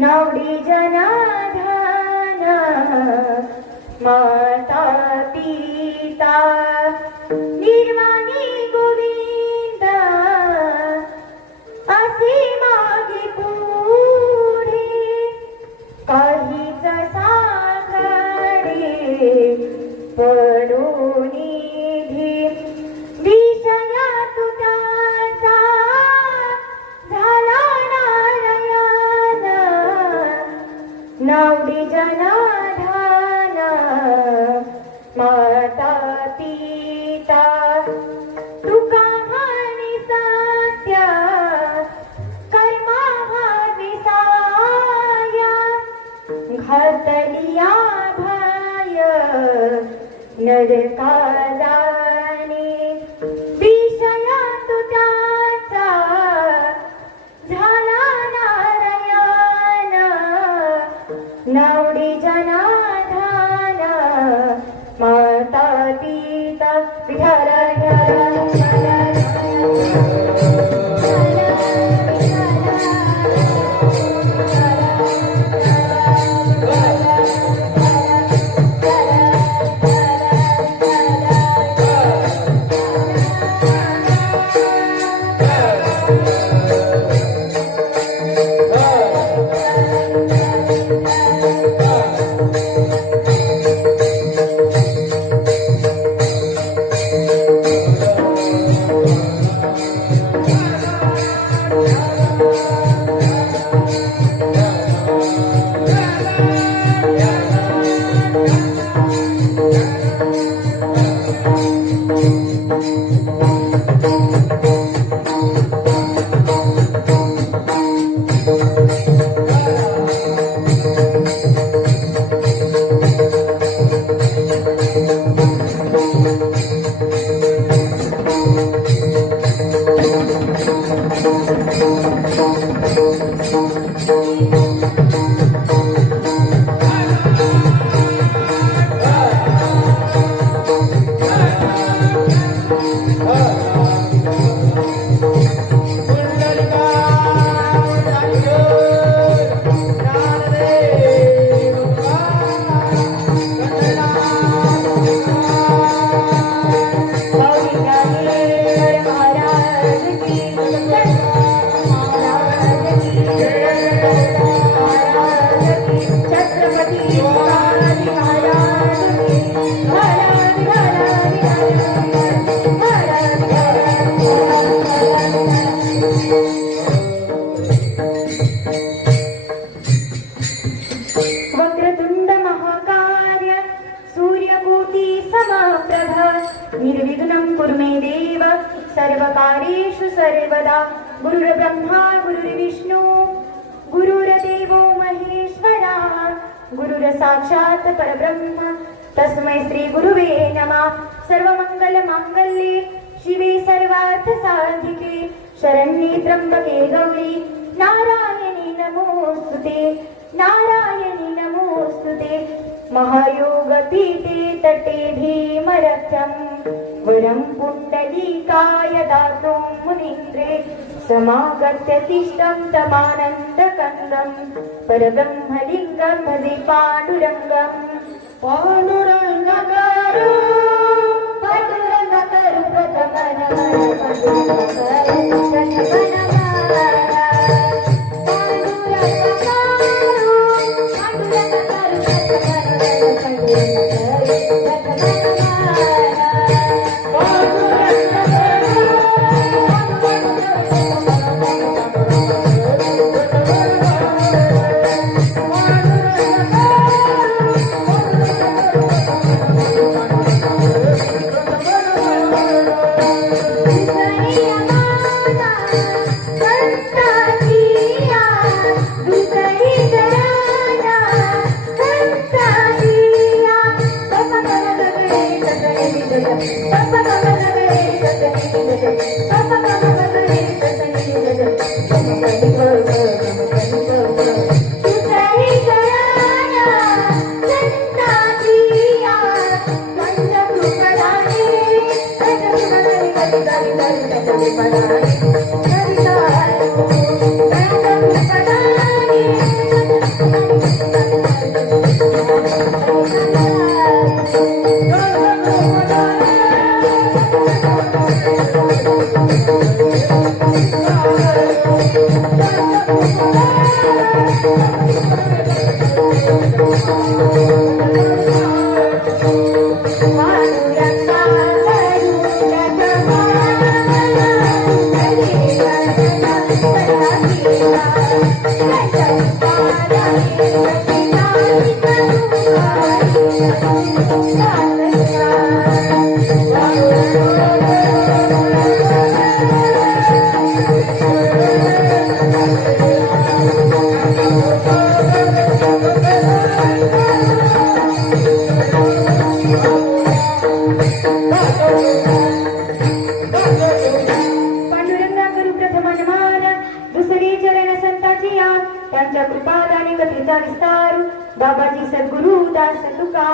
नावडी जनाधान माता पिता निर्वाणी गोविंद असे मागे पुढे काहीच साखडे पडून निधी विषया तुझ्याचा झाला नारायण नावडी जनाधान माता पिता तुका म्हणे सत्य कर्मा विसाया घातलिया भय नरका जाणे विषया तुझ्याचा झाला नारायण नावडी जन वक्रतुंड महाकाय सूर्यकोटि समप्रभ निर्विघ्नं कुरु मे देव सर्वकार्येषु सर्वदा गुरुर्ब्रह्मा गुरुर्विष्णु गुरुर्देवो महेश्वरा गुरुर्साक्षात् परब्रह्म तस्मै श्री गुरुवे नमः सर्वमंगलमांगल्ये शिवे सर्वार्थसाधिके शरण्ये त्र्यंबके गौरी नारायणी नमोस्तुते नारायणी नमोस्तुते महायोगपीठे तटे भीमरथं वरं पुण्डलीकाय दातुं मुनीन्द्रे समागत्य तिष्ठं तमानन्दकन्दं परब्रह्मलिङ्गं भजे पाण्डुरङ्गं पाण्डुरङ्गकरो पाण्डुरङ्गकरो त्यांच्या कृपादाने कथेचा विस्तार बाबाजी सद्गुरु दास तुका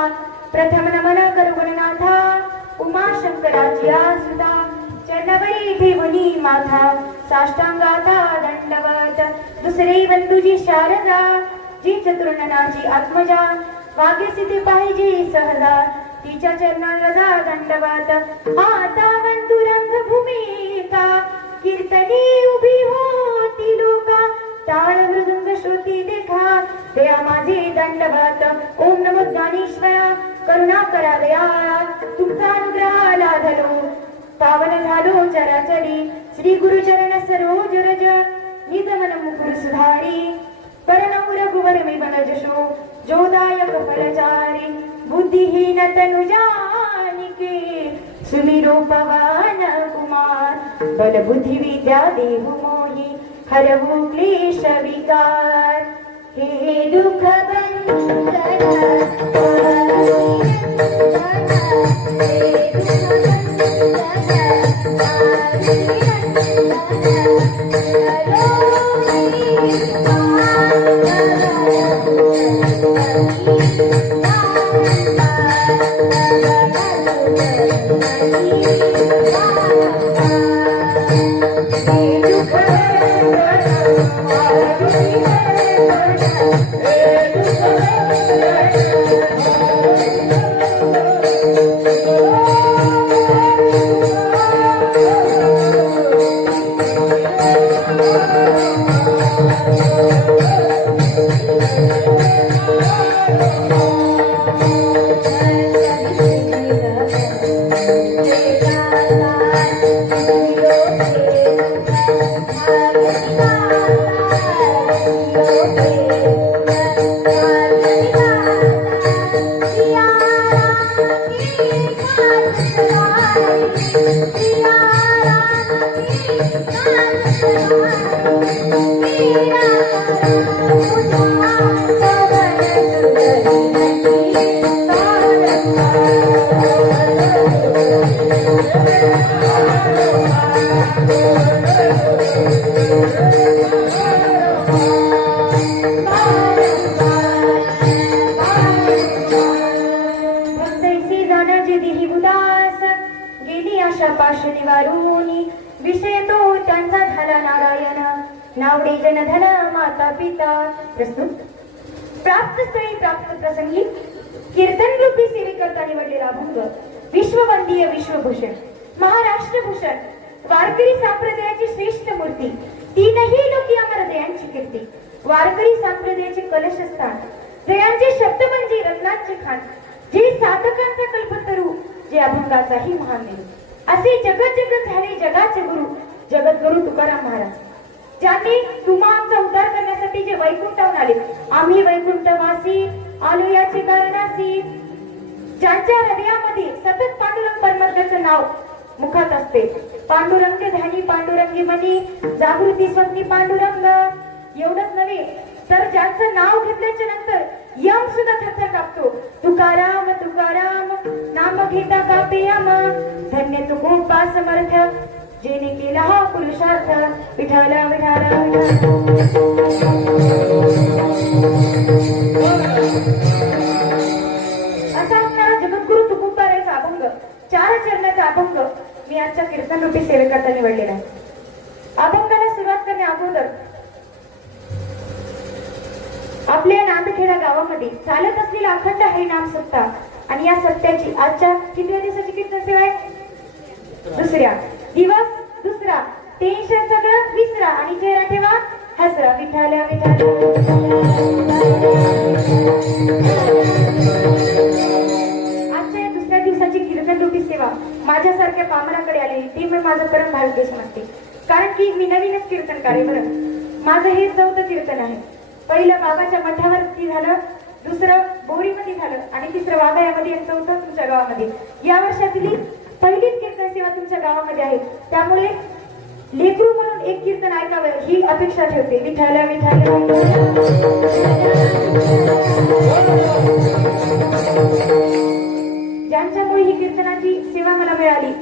प्रथम नमन करू गणनाथा उमा शंकराची आसुता चरणवरी ठेवणी माथा साष्टांगाता दंडवत दुसरे बंधुजी शारदा जी चतुर्ननाची आत्मजा वागे सिद्धी पाहिजे सहजा तिच्या चरणाला जा दंडवत आता वंतुरंग भूमिका कीर्तनी उभी होती लोका टाळ मृदुंग श्रुती देखा दया माझे दंडवत ओम नमो ज्ञानेश्वरा करुणा करा दयाळा तुमचा अनुग्रह लाभलो पावन झालो चराचरी श्री गुरु चरण सरोज रज निज मन मुकुर सुधारी परनमुर गुवर मे बनजशो जोदायक फलचारी बुद्धिहीन तनु जानिके सुमिरो पवन कुमार बल बुद्धि विद्या देहु मोहि हरहु क्लेश विकार हे दुख बंधन विषय तो त्यांचा झाला नारायण नावडे जनधन माता पिता. प्रस्तुत प्राप्त स्थळी प्राप्त प्रसंगी कीर्तन रूपी सेवेकरता निवडलेला अभंग विश्ववंदीय विश्वभूषण महाराष्ट्रभूषण वारकरी संप्रदायाची श्रेष्ठ मूर्ती तीनही लोकी अमर जयांची कीर्ती. वारकरी संप्रदायाचे कलशस्थान जयांचे शब्द म्हणजे रत्नांचे खान जे साधकांचा कल्पतरू जे अभंगाचाही महान देव असे जगत जगत झाले जगाचे गुरु जगद्गुरु तुकाराम महाराज ज्यांनी तुम्हा आमचा उद्धार करण्यासाठी जे वैकुंठावरून आले. आम्ही वैकुंठवासी आलो याचे कारणासी. ज्यांच्या हृदयामध्ये सतत पांडुरंग परमात्म्याचं नाव मुखात असते. पांडुरंग ध्यानी पांडुरंगी मनी जागृती स्वप्नी पांडुरंग. एवढंच नव्हे तर ज्यांचं नाव घेतल्याच्या नंतर यम सुद्धा थरथर कापतो. तुकाराम तुकाराम नाम घेता कापे यम. धन्य तू गोपा समर्थ जेने केला हा पुरुषार्थ. विठाल विठाल असा असणारा जगद्गुरु तुकोबारायचा अभंग 4 चरणाचा अभंग मी आजच्या कीर्तन रूपी सेवेकरता निवडलेला आहे. अभंगाला सुरुवात करण्या अगोदर आपल्या नांदखेडा गावामध्ये चालत असलेला अखंड हे नाम सत्ता आणि या सत्याची आजच्या कितव्या दिवसाची कीर्तन सेवा आहे? दुसऱ्या दिवस दुसरा. टेन्शन सगळं विसरा आणि चेहरा ठेवा हसरा. विठाल विठाल आजच्या या दुसऱ्या दिवसाची कीर्तन रूपी सेवा माझ्यासारख्या पामराकडे आलेली ती मी माझं परम भाग्य समजते. कारण की मी नवीनच कीर्तनकार आहे. बरं माझं हे 4थं कीर्तन आहे. पहिलं बाबाच्या मठावरती झालं, दुसरं बोरीमध्ये झालं आणि तिसरं वाघायामध्ये आणि 4थं तुमच्या गावामध्ये. या वर्षातली पहिलीच कीर्तन सेवा तुमच्या गावामध्ये आहे. त्यामुळे लेकरू म्हणून एक कीर्तन ऐकावं ही अपेक्षा ठेवते. विठाल विठाल ज्यांच्यामुळे ही कीर्तनाची सेवा मला मिळाली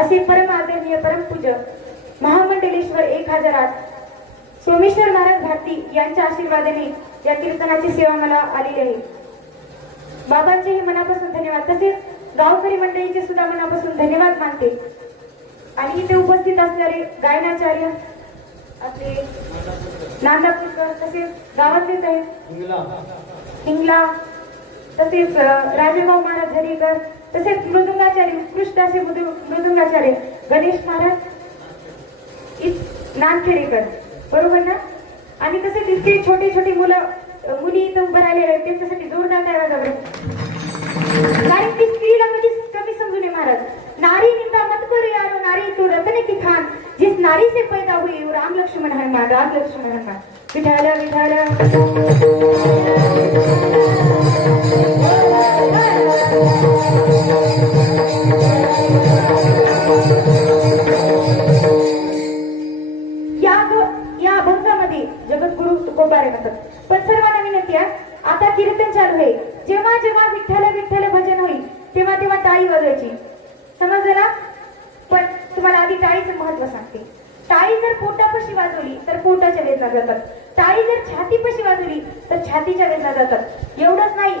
असे परम आदरणीय परमपूज्य महामंडलेश्वर 1008 सोमेश्वर महाराज भारती यांच्या आशीर्वादाने या कीर्तनाची सेवा मला आलेली आहे. बाबांचेही मनापासून धन्यवाद. तसेच गावकरी मंडळीचे सुद्धा मनापासून धन्यवाद मानते. आणि इथे उपस्थित असणारे गायनाचार्य आपले नांदापूरकर तसेच गावातलेच आहेत हिंगला तसेच राजेभाऊ महाराज झरीकर तसेच मृदुंगाचार्य उत्कृष्ट असे मृदुंगाचार्य गणेश महाराज नानखेडेकर बरोबर ना. आणि तसेच इतके छोटे छोटे मुली इथं उभं राहिलेले आहेत त्यांच्यासाठी जोरदार टाळ्या वाजवा. कारण की स्त्रीला कधीच कमी समजू नये महाराज. नारी निंदा मत करो यारो नारी तो रत्न की खान जिस नारी से पैदा हुई वो राम लक्ष्मण हनुमान राम लक्ष्मण हनुमान. विठाल विठाल या अभंगामध्ये जगद्गुरु तुकोबारे म्हणतात. पण सर्वांना विनंती आहे आता कीर्तन चालू आहे. जेव्हा जेव्हा विठ्ठल विठ्ठल भजन होईल तेव्हा तेव्हा टाळी वाजवायची. समजलं ना. पण तुम्हाला आधी टाळीचं महत्व सांगते. टाळी जर पोटापाशी वाजवली तर पोटाच्या वेदना जातात. टाळी जर छातीपाशी वाजवली तर छातीच्या वेदना जातात. एवढंच नाही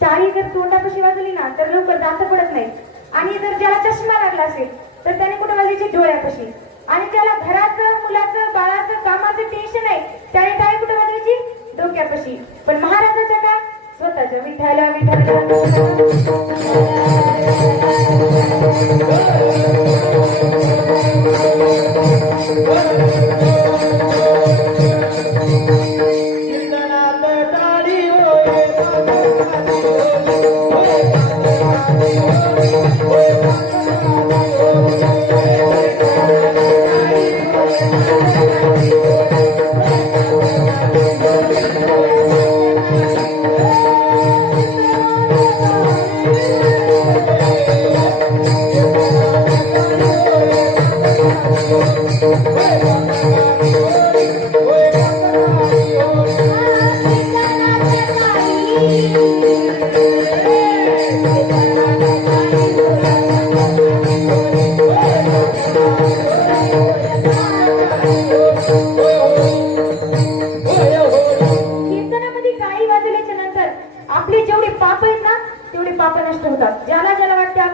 टाळी जर तोंडापाशी वाजवली ना तर लवकर दात पडत नाही. आणि जर ज्याला चष्मा लागला असेल तर त्याने कुठे वाजवायची? डोळ्यापाशी. आणि त्याला घराचं मुलाचं बाळाचं कामाचं टेन्शन आहे त्याने टाळी कुठे वाजवायची? डोक्यापाशी. पण महाराजाच्या काय स्वतःच्या विठाल विठाल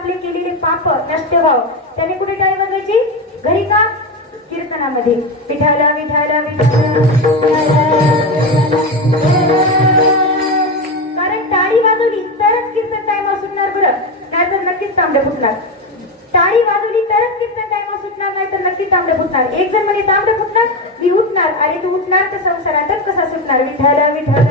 आपले केलेले पाप नष्ट व्हावं त्याने कुठे टाळी वाजवायची? घरी का? कीर्तनामध्ये. विठ्ठल विठ्ठल विठ्ठल. कारण टाळी वाजवली तरच कीर्तन टाइम सुटणार बरं, नाहीतर नक्कीच तांबडे फुटणार. टाळी वाजवली तरच कीर्तन टाइम सुटणार, नाही तर नक्की तांबडे फुटणार. एक जण म्हणजे तांबडे फुटणार, मी उठणार, अरे तू उठणार तर संसारातच कसा सुटणार? विठ्ठल विठ्ठल.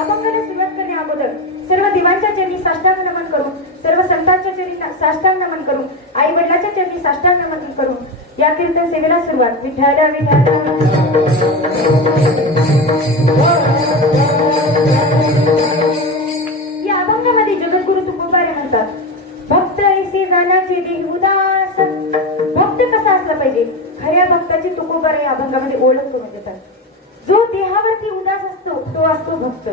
अभंगाला सुरुवात करण्या अगोदर सर्व देवांच्या चरणी साष्टांग नमन करून, सर्व संतांच्या चरणी साष्टांग नमन करून, आई वडिलांच्या चरणी साष्टांग नमन करून या कीर्तन सेवेला सुरुवात. विठ्ठल विठ्ठल. या अभंगामध्ये जगद्गुरु तुकोबारे म्हणतात, भक्त ऐसे जाण्याचे देह उदास. भक्त कसा असला पाहिजे? खऱ्या भक्ताची तुकोबारे या अभंगामध्ये ओळख करून देतात. जो देहावरती उदास असतो तो असतो भक्त.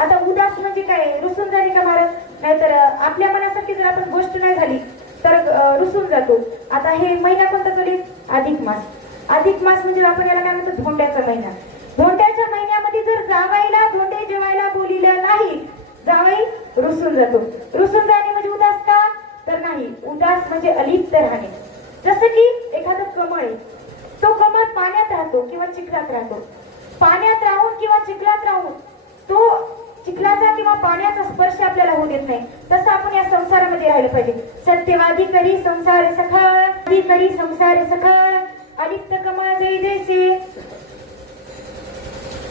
आता उदास म्हणजे काय? रुसून झाली का महाराज? नाहीतर आपल्या मनासारखी जर आपण गोष्ट नाही झाली तर रुसून जातो. आता हे महिना कोणता चालेल? अधिक मास. अधिक मास म्हणजे आपण याला काय म्हणतो? धोंड्याचा महिना. धोंड्याच्या महिन्यामध्ये जर जावाईला धोंडे जेवायला बोलिलं नाही, जावाई रुसून जातो. रुसून जाणे म्हणजे उदास का? तर नाही. उदास म्हणजे अलिप्त राहणे. जसं की एखादं कमळ आहे, तो कमळ पाण्यात राहतो किंवा चिखलात राहतो. पाण्यात राहून किंवा चिखलात राहून तो चिखलाचा किंवा पाण्याचा स्पर्श आपल्याला होऊ देत नाही. तसं आपण या संसारामध्ये राहिलं पाहिजे. सत्यवादी करी संसार सखळ, करी संसार सखळ, अलिप्त कमळ जै जैसे.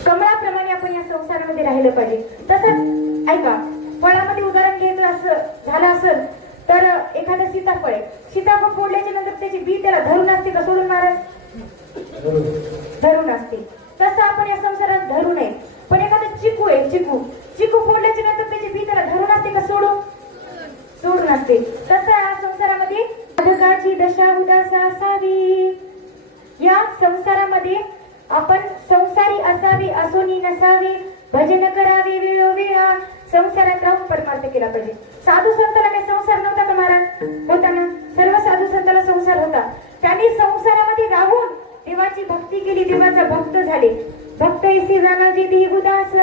कमळाप्रमाणे आपण या संसारामध्ये राहिलं पाहिजे. तसंच ऐका, फळामध्ये उदाहरण घ्यायचं असं झालं असेल तर एखादं सीताफळ आहे. सीताफळ फोडल्याच्या नंतर त्याची बी त्याला धरून असते का सोडून महाराज? धरून असते. तसं आपण या संसारात धरू नये. पण एखादं चिकू आहे, चिकू फोडल्याच्या नंतर त्याची बी त्याला धरून असते का सोडून असते. तसं या संसारामध्ये साधकाची दशा उदास असावी. या संसारामध्ये आपण संसारी असावे, असोनी नसावे, भजन करावे वेळोवेळा. संसारात राहून परमार्थ केला पाहिजे. साधू संताला काही संसार नव्हता का महाराज? होता ना. सर्व साधू संताला संसार होता. त्यांनी संसारामध्ये राहून देवाची भक्ती केली, देवाचा भक्त झाले. भक्त ऐसे जाणाचे देह उदास,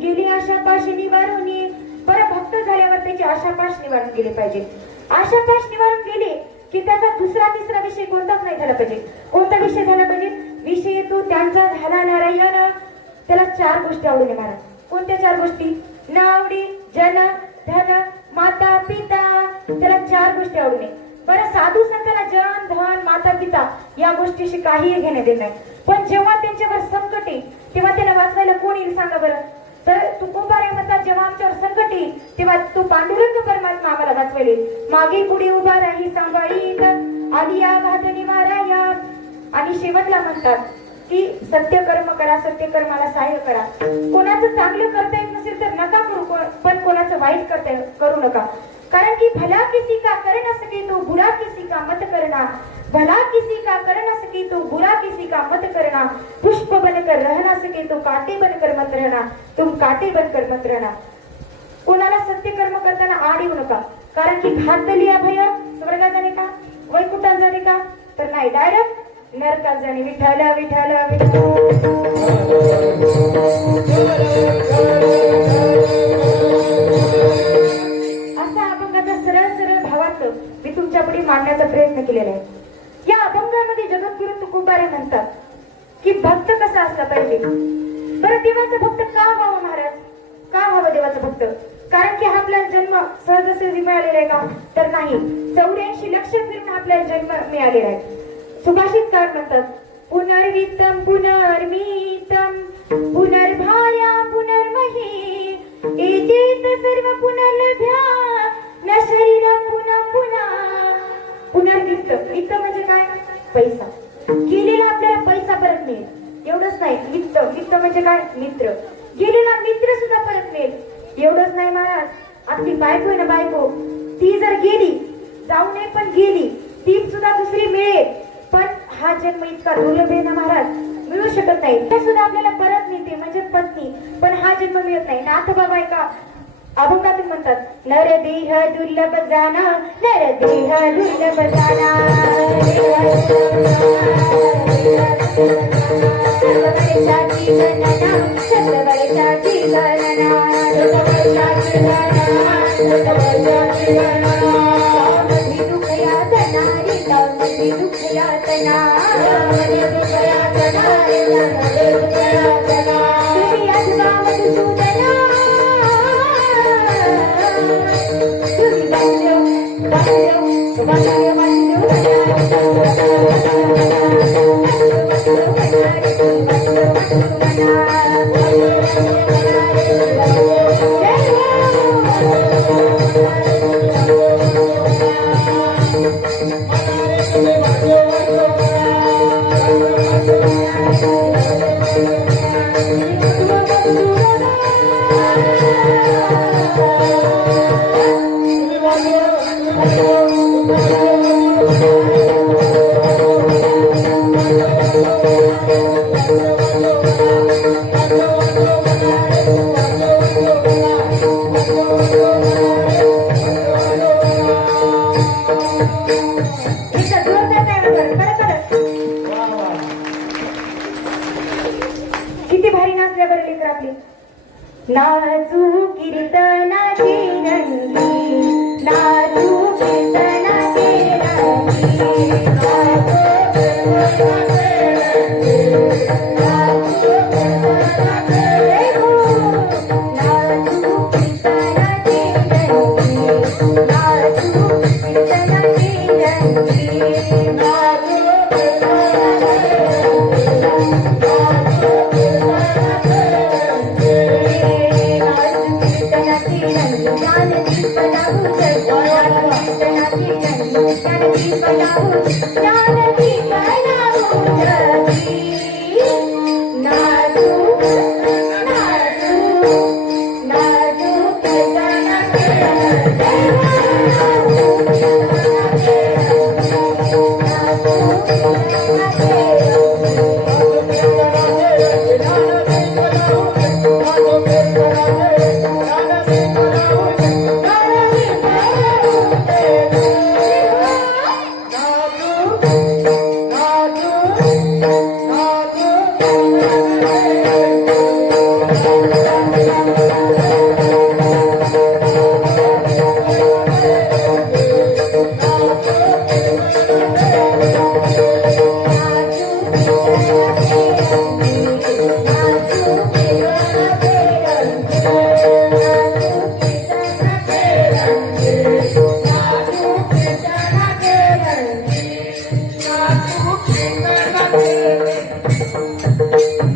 गेली आशापाश निवारुनी. बरं, भक्त झाल्यावर त्याची आशापाश निवारून गेले पाहिजे. आशापाश निवारून गेले की त्याचा दुसरा तिसरा विषय कोणताच नाही झाला पाहिजे. कोणता विषय झाला पाहिजे? विषय तो त्यांचा झाला नारायण. त्याला 4 गोष्टी आवडून येणार. कोणत्या 4 गोष्टी? नावडी, जन, धन, माता, पिता. त्याला 4 गोष्टी आवडून ये. बरं, साधू संताला जन, धन, माता, पिता या गोष्टीशी काहीही घेणे देत नाही. पण जेव्हा त्यांच्यावर संकट येईल तेव्हा त्याला वाचवायला कोण येईल सांगा बरं? तर तुकोबारे म्हणतात, जेव्हा आमच्यावर संकट येईल तेव्हा तो पांडुरंग परमात्मा आम्हाला वाचवेल. मागे पुढे उभा राही सांभाळीत, आधी या घात निवाराया. आणि शेवटला म्हणतात की सत्य कर्म करा, सत्य कर्माला सहाय्य करा. कोणाचं चांगलं करता येत नसेल तर नका करू, पण कोणाचं वाईट करू नका. कारण की भला किसी का कर न सके तो बुरा किसी का मत करना. भला किसी का कर न सके तो बुरा किसी का मत करना. पुष्प बनकर रह न सके तो कांटे बनकर मत रहना. तुम कांटे बनकर मत रहना. कोणाला सत्य कर्म करताना आड येऊ नका. कारण की घात लिया भय स्वर्गात जाणे का, वैकुंठात जाणे का? तर नाही, डायरेक्ट नरकात जाणे. विठ्ठल विठ्ठल विठ्ठल. असा अभंगाचा सरळ सरळ भावार्थ मी तुमच्या पुढे मांडण्याचा प्रयत्न केलेला आहे. या अभंगामध्ये जगद्गुरु तुकोबारे म्हणतात की भक्त कसा असला पाहिजे. बरं, देवाचा भक्त का व्हावा महाराज? का व्हावं देवाचा भक्त? कारण की आपल्याला जन्म सहजासहजी मिळालेला आहे का? तर नाही. 84 लक्ष फिरून आपल्याला जन्म मिळालेला आहे. सुभाषितकार म्हणतात, पुनर्वित्तम पुनर्मितम पुनर्भार्या पुनर्मही एतेत सर्व पुनर्लभ्या न शरीरम पुन्हा पुन्हा. पुनर्वित्त, वित्त म्हणजे काय? पैसा. गेलेला आपल्याला पैसा परत मिळेल. एवढंच नाही, वित्त म्हणजे काय? मित्र. गेलेला मित्र सुद्धा परत मिळेल. एवढंच नाही महाराज, आपली बायको आहे ना, बायको ती जर गेली, जाऊ नये पण गेली, ती सुद्धा दुसरी मिळेल. पण हा जन्म इतका दुर्लभ आहे ना महाराज, मिळू शकत नाही. ते सुद्धा आपल्याला परत मिळते म्हणजे पत्नी, पण हा जन्म मिळत नाही. नाथ बाबा एका अभंगातून म्हणतात, नर देह दुर्लभ जाना, नर देह दुर्लभ जाना. सर्व वर्षाची गणना मधी दुःख यातना रे मधी दुःख यातना तुम्ही आजवा मधुसूदना तुम्ही किती भारी नाचल्या बरं लेकर आपली नाचू कीर्तनाची रंगी नाचू कीर्तनाची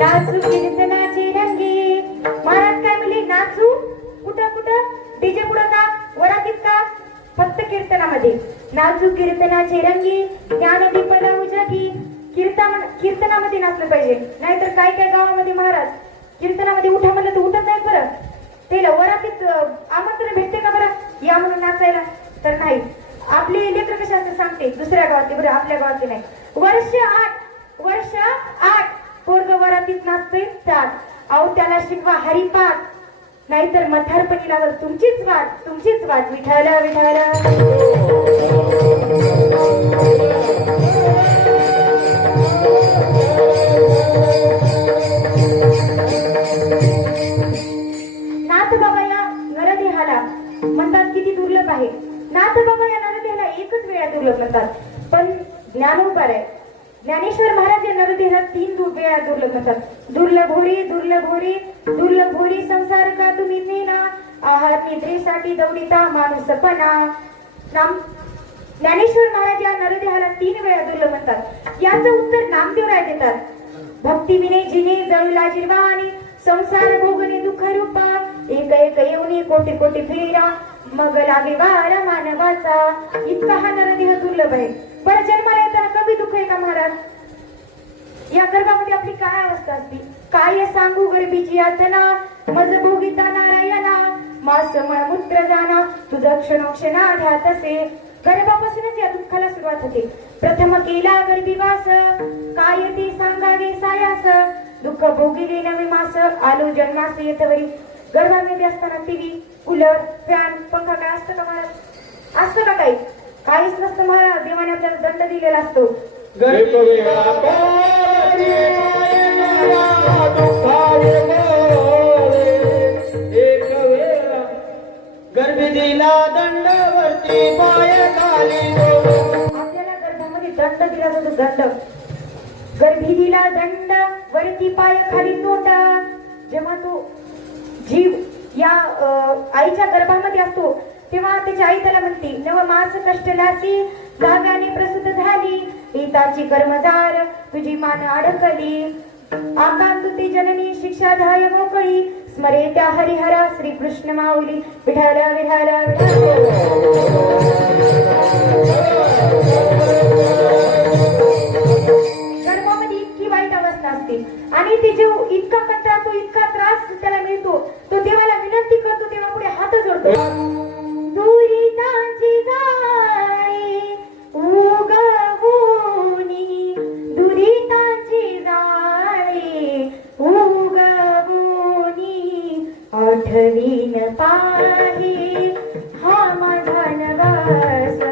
नाचू कीर्तनाची रंगी महाराज काय म्हणले नाचू कुठं कुठं डीजे पुढं का वरातीत का फक्त कीर्तनामध्ये नाचू कीर्तनाची रंगी ज्ञानदीप लावू जगी कीर्तनामध्ये नाचलं पाहिजे नाहीतर काय काय गावामध्ये महाराज कीर्तनामध्ये उठा म्हणलं तर उठत नाही बरं त्याला वरातीत आमंत्रण भेटते का बरं या म्हणून नाचायला तर नाही आपले लेकर कशा असते सांगते दुसऱ्या गावातले बरं आपल्या गावातले नाही वर्ष 8 पोरग वरातीत नाचते त्यात अहो त्याला शिकवा हरिपाठ नाहीतर म्हातारपणी लागल तुमचीच वाट विठाल नाथ बाबा या नरदेहाला म्हणतात किती दुर्लभ आहे नाथ बाबा या नरदेहाला एकच वेळा दुर्लभ म्हणतात पण ज्ञानोपर आहे ज्ञानेश्वर महाराज या नरदेहाला 3 वेळा दुर्लभ म्हणतात दुर्लभ होरी संसार का तुम्ही मेना आहार निद्रेसाठी दौडिता माणूसपणा ज्ञानेश्वर महाराज या नरदेहाला 3 वेळा दुर्लभ म्हणतात याचं उत्तर नामदेव राय देतात भक्ती विने जिने जळला जिरवा आणि संसार भोगणे दुःख रूपा एक येऊनी कोटी कोटी फेरा मग लागे वारा मानवाचा इतका हा नरदेह दुर्लभ आहे पण जन्माला येताना कमी दुःख आहे का महाराज या गर्भामध्ये आपली काय अवस्था असते काय सांगू गर्भीची यातना मज भोगिता नारायणा मास मूत्र जाना तुझं क्षणोक्षणा ध्यात असे गर्भापासूनच या दुःखाला सुरुवात होते प्रथम केला गर्भीवास काय ते सांगावे सायास दुःख भोगिले नवे मास आलो जन्मास येतवरी गर्भामध्ये असताना टीव्ही कूलर फॅन पंखा काय असतं का महाराज असतं का काही काहीच नसतं महाराज देवाने आपल्याला दंड दिलेला असतो आपल्याला गर्भामध्ये दंड दिला जातो, दंड. गर्भी दिला दंड, वरती पाय खाली तोंड. जेव्हा तो जीव या आईच्या गर्भामध्ये असतो तेव्हा त्याची आई त्याला म्हणते, नव मास कष्टलासी धागाने प्रसूत झाली, हिताची कर्मजार तुझी मान अडकली. आकांतुती जननी शिक्षा ध्याय मोकळी, स्मरे त्या हरिहरा श्री कृष्ण माऊली. विठाल विठाल गर्भामध्ये इतकी वाईट अवस्था असते आणि ती जीव इतका कंटाळतो, इतका त्रास त्याला मिळतो, तो देवाला विनंती करतो, तेव्हा पुढे हात जोडतो. दुरिताची जाळी उगवूनी, दुरिताची जाळी उगवूनी, आठवीन पाही हा माझा नवस,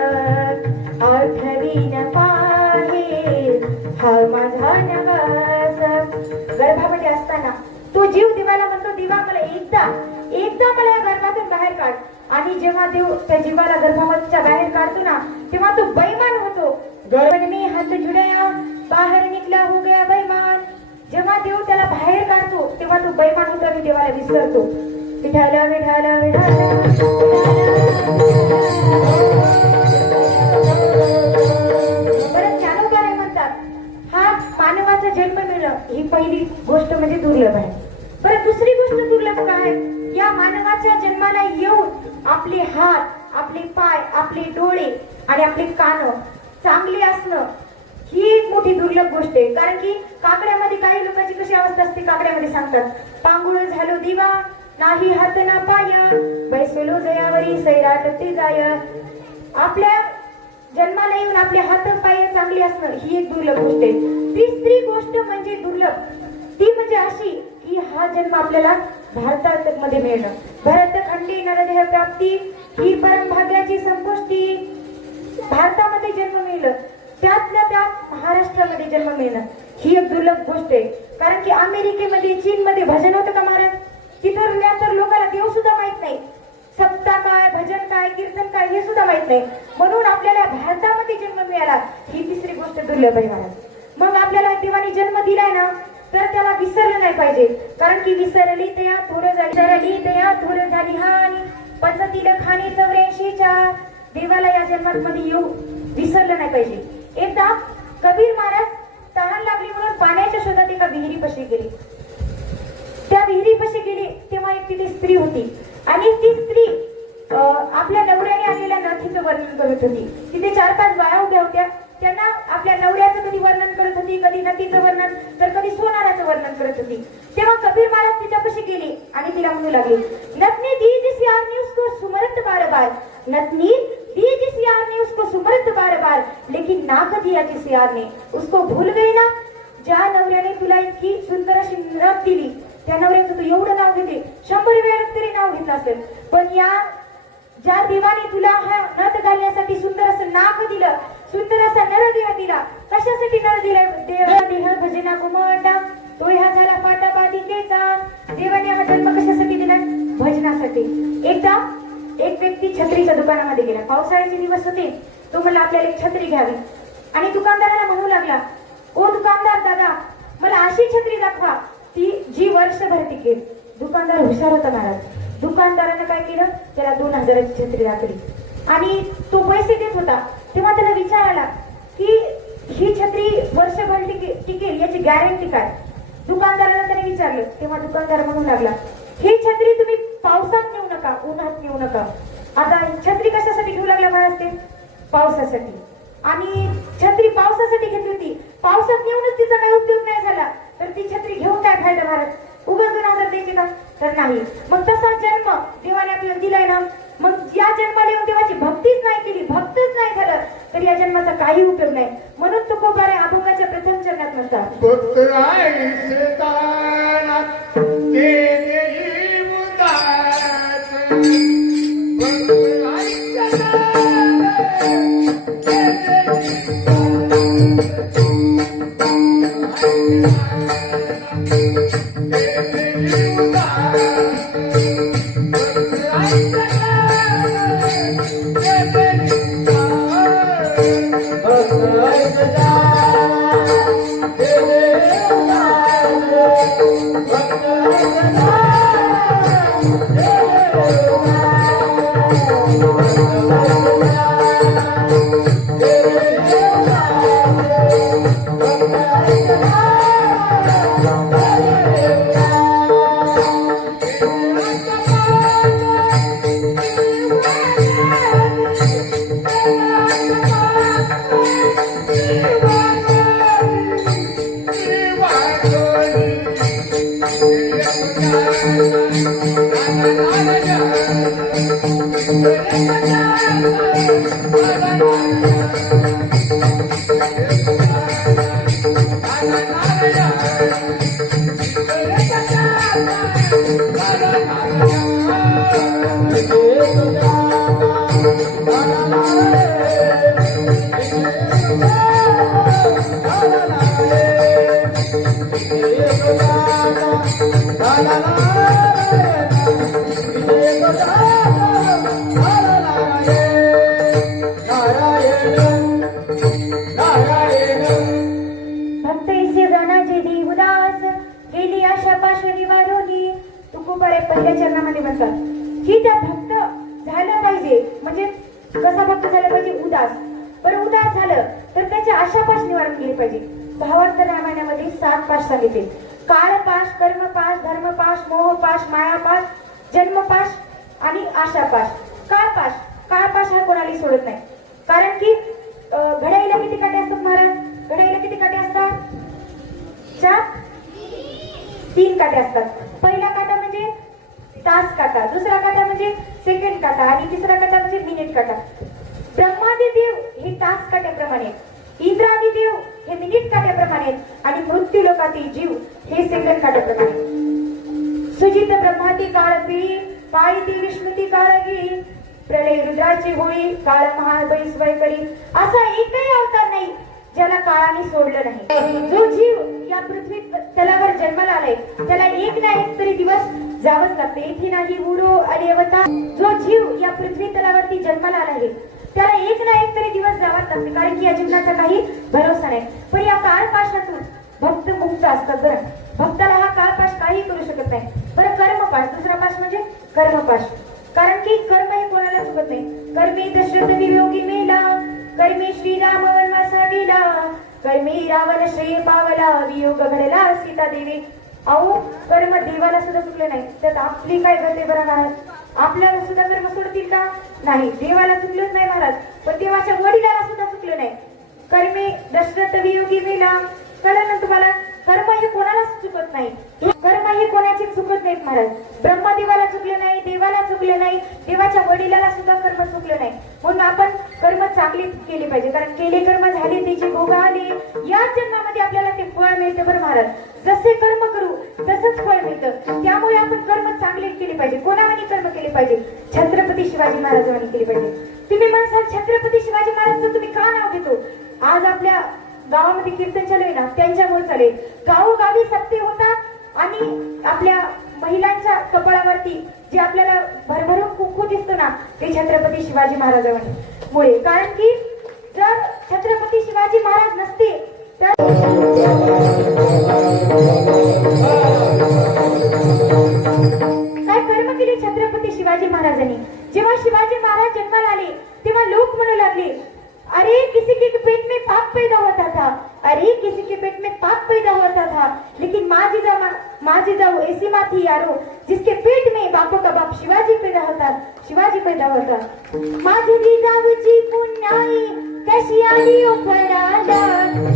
आठवीन पाही हा माझा नवस. गर्भामध्ये असताना तो जीव देवाला म्हणतो, देवा मला एकदा मला या गर्भातून बाहेर काढ. आणि जेव्हा देव त्या जीवाला गर्भामधच्या बाहेर काढतो ना, तेव्हा तो बैमान होतो. गर्भ में हात जुडया, बाहेर निघला हो गया बैमान. जेव्हा देव त्याला बाहेर काढतो तेव्हा तो बैमान होतो आणि देवाला विसरतो. विठाला विठाला विठाला. परत ज्ञानोबा म्हणतात, हा मानवाचा जन्म मिळणं ही पहिली गोष्ट म्हणजे दुर्लभ आहे. परत दुसरी गोष्ट दुर्लभ काय, या मानवाच्या जन्माला येऊन आपले हात, आपले पाय, आपले डोळे आणि आपले कान चांगले असणं ही एक मोठी दुर्लभ गोष्ट आहे. कारण की काकड्यामध्ये काही लोकांची कशी अवस्था असते, काकड्यामध्ये सांगतात, पांगुळ झालो दिवा नाही हात ना पाय, बैसलो जयावरी सैराट ते जाय. आपल्या जन्माला येऊन आपले हात पाय चांगले असणं ही एक दुर्लभ गोष्ट आहे. तिसरी गोष्ट म्हणजे दुर्लभ, ती म्हणजे अशी की हा जन्म आपल्याला भारतात मध्ये मिळणं. भरतखंडी नरदेह प्राप्ती ही परम भाग्याची संपुष्टी. भारतामध्ये जन्म मिळणं, त्यातल्या त्यात महाराष्ट्रामध्ये जन्म मिळणं ही एक दुर्लभ गोष्ट आहे. कारण की अमेरिकेमध्ये, चीनमध्ये भजन होतं का महाराज, तिथं तर लोकांना देव सुद्धा माहित नाही, सप्ताह काय, भजन काय, कीर्तन काय हे सुद्धा माहित नाही. म्हणून आपल्याला भारतामध्ये जन्म मिळाला ही तिसरी गोष्ट दुर्लभ आहे महाराज. मग आपल्याला देवाने जन्म दिलाय ना, तर त्याला विसरलं नाही पाहिजे. कारण की विसरली तया थोडं झाली, विसरली तया थोडं झाली हानी, पचतील खाणी 84च्या. देवाला या जन्मामध्ये येऊ विसरलं नाही पाहिजे. एकदा कबीर महाराज तहान लागली म्हणून पाण्याच्या शोधात एका विहिरीपाशी गेले. त्या विहिरीपाशी गेले तेव्हा एक तिथे स्त्री होती आणि ती स्त्री आपल्या नवऱ्याने आलेल्या नाथीचं वर्णन करत होती. तिथे 4-5 बाया उभ्या होत्या. त्यांना आपल्या नवऱ्याचं कधी वर्णन करत होती, कधी नदीचं वर्णन, तर कधी सोनाराचं वर्णन करत होती. तेव्हा कबीर महाराज तिच्यापाशी गेले आणि तिला म्हणू लागले, नतनी दी जिस यार ने उसको सुमरत बार बार, नतनी दी जिस यार ने उसको सुमरत बार बार, लेकिन नाक दिया जिस यार ने उसको भूल गई ना. ज्या नवऱ्याने तुला इतकी सुंदर अशी नथ दिली, त्या नवऱ्याचं तू एवढं नाव घेते, 100 वेळा तरी नाव घेतलं असेल, पण या ज्या देवाने तुला हा नथ घालण्यासाठी सुंदर असं नाक दिलं, सुंदर असा नरदेह दिला, कशासाठी नर दिला? देह भजना कुमाटा, तो ह्या झाला पाटा बाधिकेचा. देवाने हा जन्म कशासाठी दिला? भजनासाठी. एकदा एक व्यक्ती छत्रीच्या दुकानामध्ये गेला. पावसाळ्याचे दिवस होते. तो म्हणला आपल्याला एक छत्री घ्यावी आणि दुकानदाराला म्हणू लागला, ओ दुकानदार दादा, मला अशी छत्री दाखवा ती जी वर्षभर टिकेल. दुकानदार हुशार होता महाराज. दुकानदाराने काय केलं, त्याला 2000ची छत्री दाखवली आणि तो पैसे देत होता. तेव्हा त्याला विचार आला की ही छत्री वर्षभर टिकेल याची गॅरंटी काय? दुकानदाराला त्याने विचारलं. तेव्हा दुकानदार म्हणू लागला, ही छत्री तुम्ही पावसात नेऊ नका, उन्हात नेऊ नका. आता छत्री कशासाठी घेऊ लागला महाराज? ते पावसासाठी. आणि छत्री पावसासाठी घेतली होती, पावसात नेऊनच तिचा काही उपयोग नाही झाला, तर ती छत्री घेऊन काय फायदा महाराज? उगाच 2000 द्यायचे का? तर नाही. मग तसा जन्म देवाने आपल्याला दिलाय ना, मग या जन्माला येऊन देवाची भक्तीच नाही केली, भक्तच नाही झालं, तर या जन्माचा काही उपयोग नाही. म्हणून तुकोबारे अभंगाच्या प्रथम चरणात म्हणतात, भक्त इसे जाणाचे देवदास गेली आशा पाशवी वारोली तुकोबारे पहिल्या चरणामध्ये म्हणतात की त्या भक्त झालं पाहिजे. म्हणजे कसा भक्त झाला पाहिजे? उदास. बरं उदास झालं तर त्याची आशापाश निवारण केली पाहिजे. भावार्थ रामायणामध्ये 7 पाश सांगितले. काळपाश, कर्मपाश, धर्मपाश, मोहपाश, मायापाश, जन्मपाश आणि आशापाश. काळपाश, काळपाश हा कोणालाही सोडत नाही. कारण की घड्याळीला किती काटे असतात महाराज? घड्याळीला किती काटे असतात? 3 काटे असतात. पहिला काटा म्हणजे तास काटा, दुसरा काटा म्हणजे सेकंड काटा आणि तिसरा काटा म्हणजे मिनिट काटा. ब्रह्मादी देव हे तास काट्याप्रमाणे, इंद्रादी देव हे मिनिट काट्याप्रमाणे आणि मृत्यू लोकातील जीव हे सेकंड काट्याप्रमाणे. सुजित ब्रह्माती काळ पिळी पायी विस्मृती काळगी प्रलय रुद्राची होळी काळ महाबळी करी. असा एकही अवतार नाही ज्याला काळाने सोडलं नाही. जो जीव या पृथ्वी तलावर जन्माला आलाय त्याला एक ना एक तरी दिवस जावंच लागते. इथे नाही उडो आणि अवतार. जो जीव या पृथ्वी तलावरती जन्माला आला आहे त्याला एक ना एक तरी दिवस जावंच लागते. कारण की या जीवनाचा काही भरोसा नाही. पण या काळपाशातून भक्त मुक्त असतात. बरं भक्ताला हा काळपाश काही करू शकत नाही. बरं कर्मपाश, दुसरा पाश म्हणजे कर्मपाश. कारण की कर्म हे कोणाला चुकत नाही. कर्मे दशरथ वियोगी मेला, कर्मे श्रीराम वनवासा गेला, कर्मे रावण श्रेय पावला, वियोग घडला सीता देवी. अहो कर्म देवाला सुद्धा चुकले नाही त्यात आपली काय गते बरं महाराज? आपल्याला सुद्धा कर्म सोडतील का? नाही. देवाला चुकलंच नाही महाराज, पण देवाच्या वडिलाला सुद्धा चुकलं नाही. कर्मे दशरथ वियोगी मेला. कळलं ना तुम्हाला? कर्म हे कोणालाच चुकत नाही. कर्म हे कोणाचे चुकत नाहीत महाराज. ब्रह्मदेवाला चुकलं नाही, देवाला चुकलं नाही, देवाच्या वडिलाला सुद्धा कर्म चुकलं नाही. म्हणून आपण कर्म चांगली केली पाहिजे. कारण केले कर्म झाले त्याचे भोग आले. या जन्मामध्ये आपल्याला ते फळ मिळतं. बरं महाराज जसे कर्म करू तसंच फळ मिळतं. त्यामुळे आपण कर्म चांगले केले पाहिजे. कोणावानी कर्म केले पाहिजे? छत्रपती शिवाजी महाराजांनी केले पाहिजे. तुम्ही म्हणसाल छत्रपती शिवाजी महाराजांचं तुम्ही का नाव घेतो? आज आपल्या गावामध्ये कीर्तन चालू आहे ना, त्यांच्यामुळे चालेल. गावोगावी सत्य होतात आणि आपल्या महिलांच्या कपाळावरती जे आपल्याला भरभरून कुंकू दिसतो ना ते छत्रपती शिवाजी महाराजांमुळे. कारण की जर छत्रपती शिवाजी महाराज नसते तर काय कर्म केले छत्रपती शिवाजी महाराजांनी? जेव्हा शिवाजी महाराज जन्माला आले तेव्हा लोक म्हणू लागले, अरे किसी के पेट में पाप पैदा होता था, अरे किसी के पेट में पाप पैदा होता था, लेकिन माँ जिजाऊ ऐसी माँ थी यारो जिसके पेट में बापों का बाप शिवाजी पैदा होता. माझी जिजाऊची पुण्याई कशी आली ओ फळाला,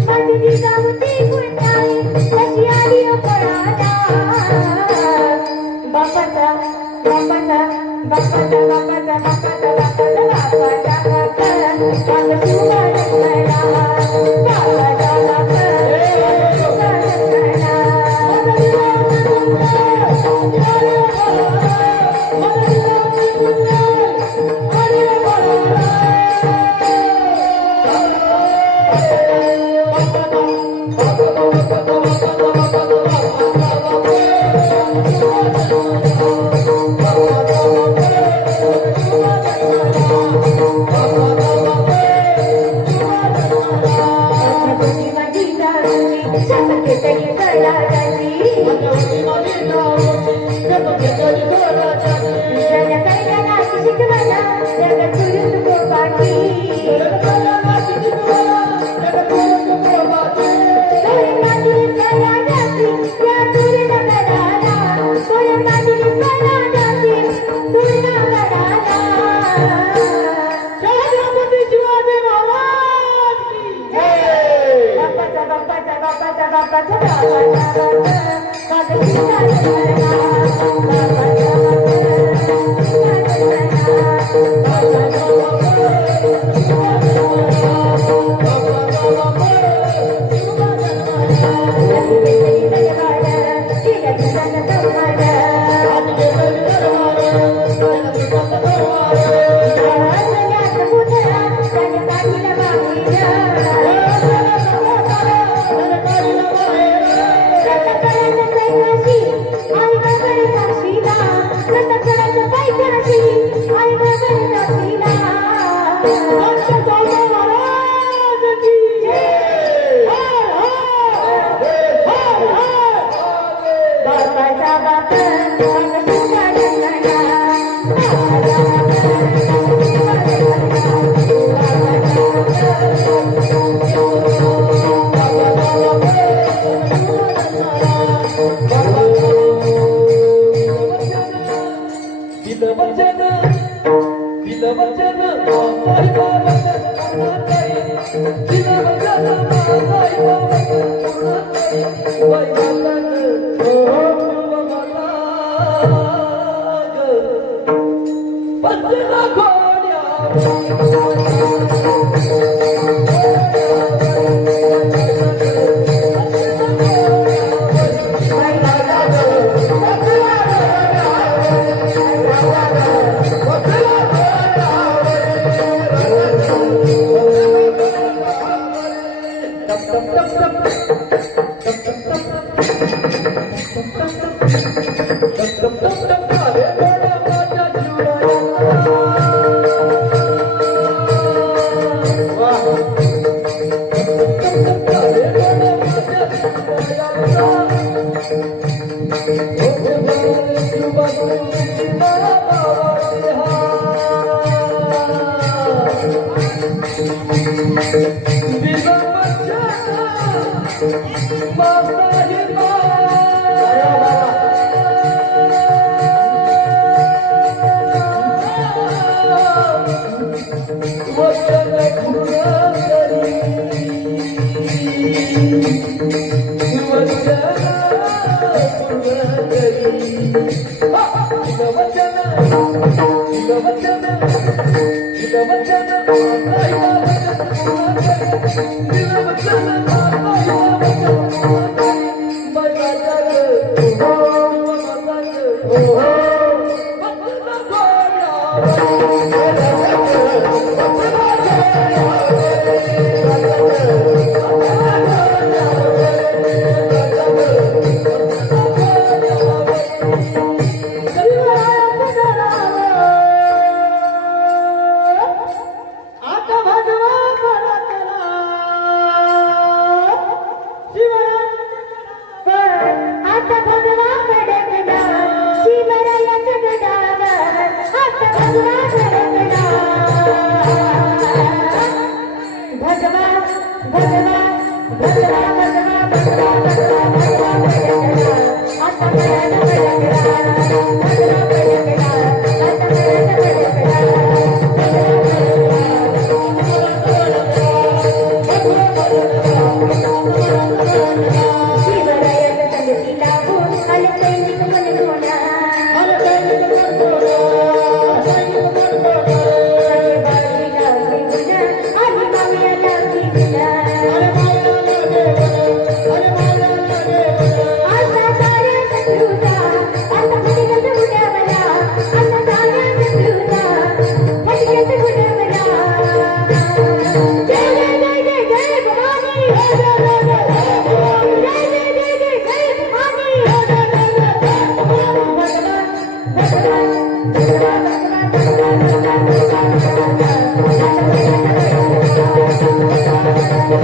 माझी जिजाऊची पुण्याई कशी आली ओ फळाला. बापाचा बापाचा बापाचा बापाचा बापाचा बापाचा बापाचा शपथ घेतली स्वराजाची जग कल्याणाची शिकवला जग सुरुत गोपाची कोळंबातील स्वराजाची या तुरीला गडाला कोळंबातील स्वराजाची तुरीला गडाला छत्रपती शिवाजी महाराज की जय. बाप्पाचा बाप्पाचा बाप्पाचा बाप्पाचा बाप्पाचा माझं शिकायचं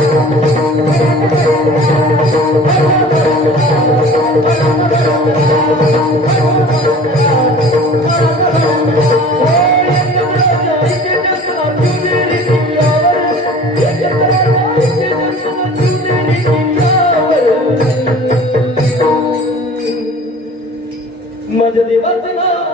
Thank you. माझ्या देवाचं नाव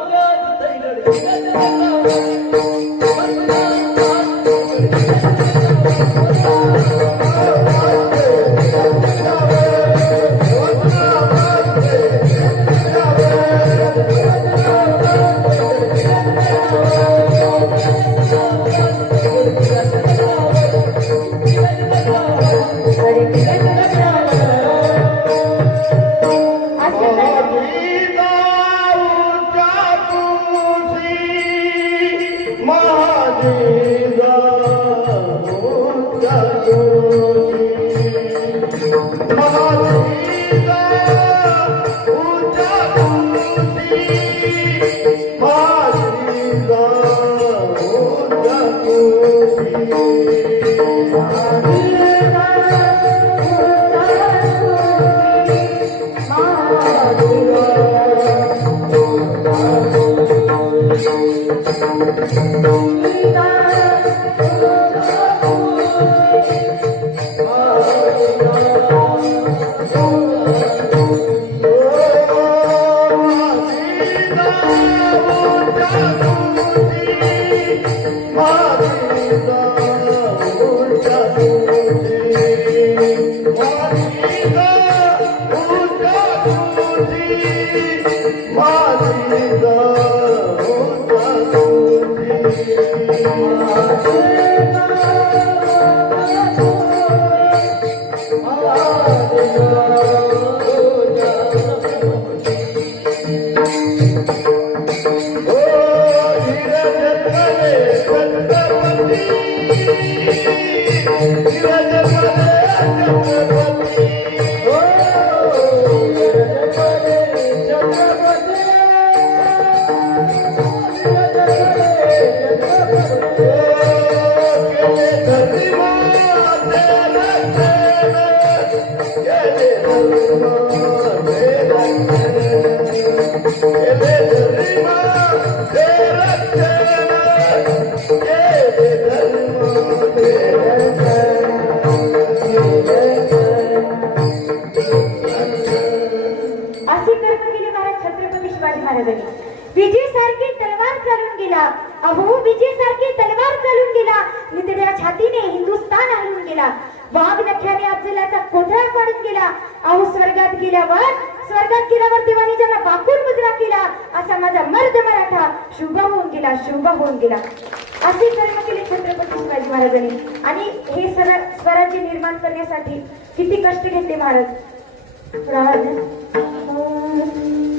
असे कर्म केले महाराज छत्रपती शिवाजी महाराजांनी. विजय सारखी तलवार चालून गेला. अहो विजय सारखी तलवार चालून गेला. नितड्या छातीने हिंदुस्थान हलवून गेला. वाघ नख्याने अफजलाचा कोठा पाडून गेला. अहो स्वर्गात गेल्यावर देवाने ज्यांना बाकून मुजरा केला. असा माझा मर्द मराठा शुभ होऊन गेला, शुभ होऊन गेला. असे कर्म केले छत्रपती शिवाजी महाराजांनी. आणि हे स्वराज्य निर्माण करण्यासाठी किती कष्ट घेतले महाराज.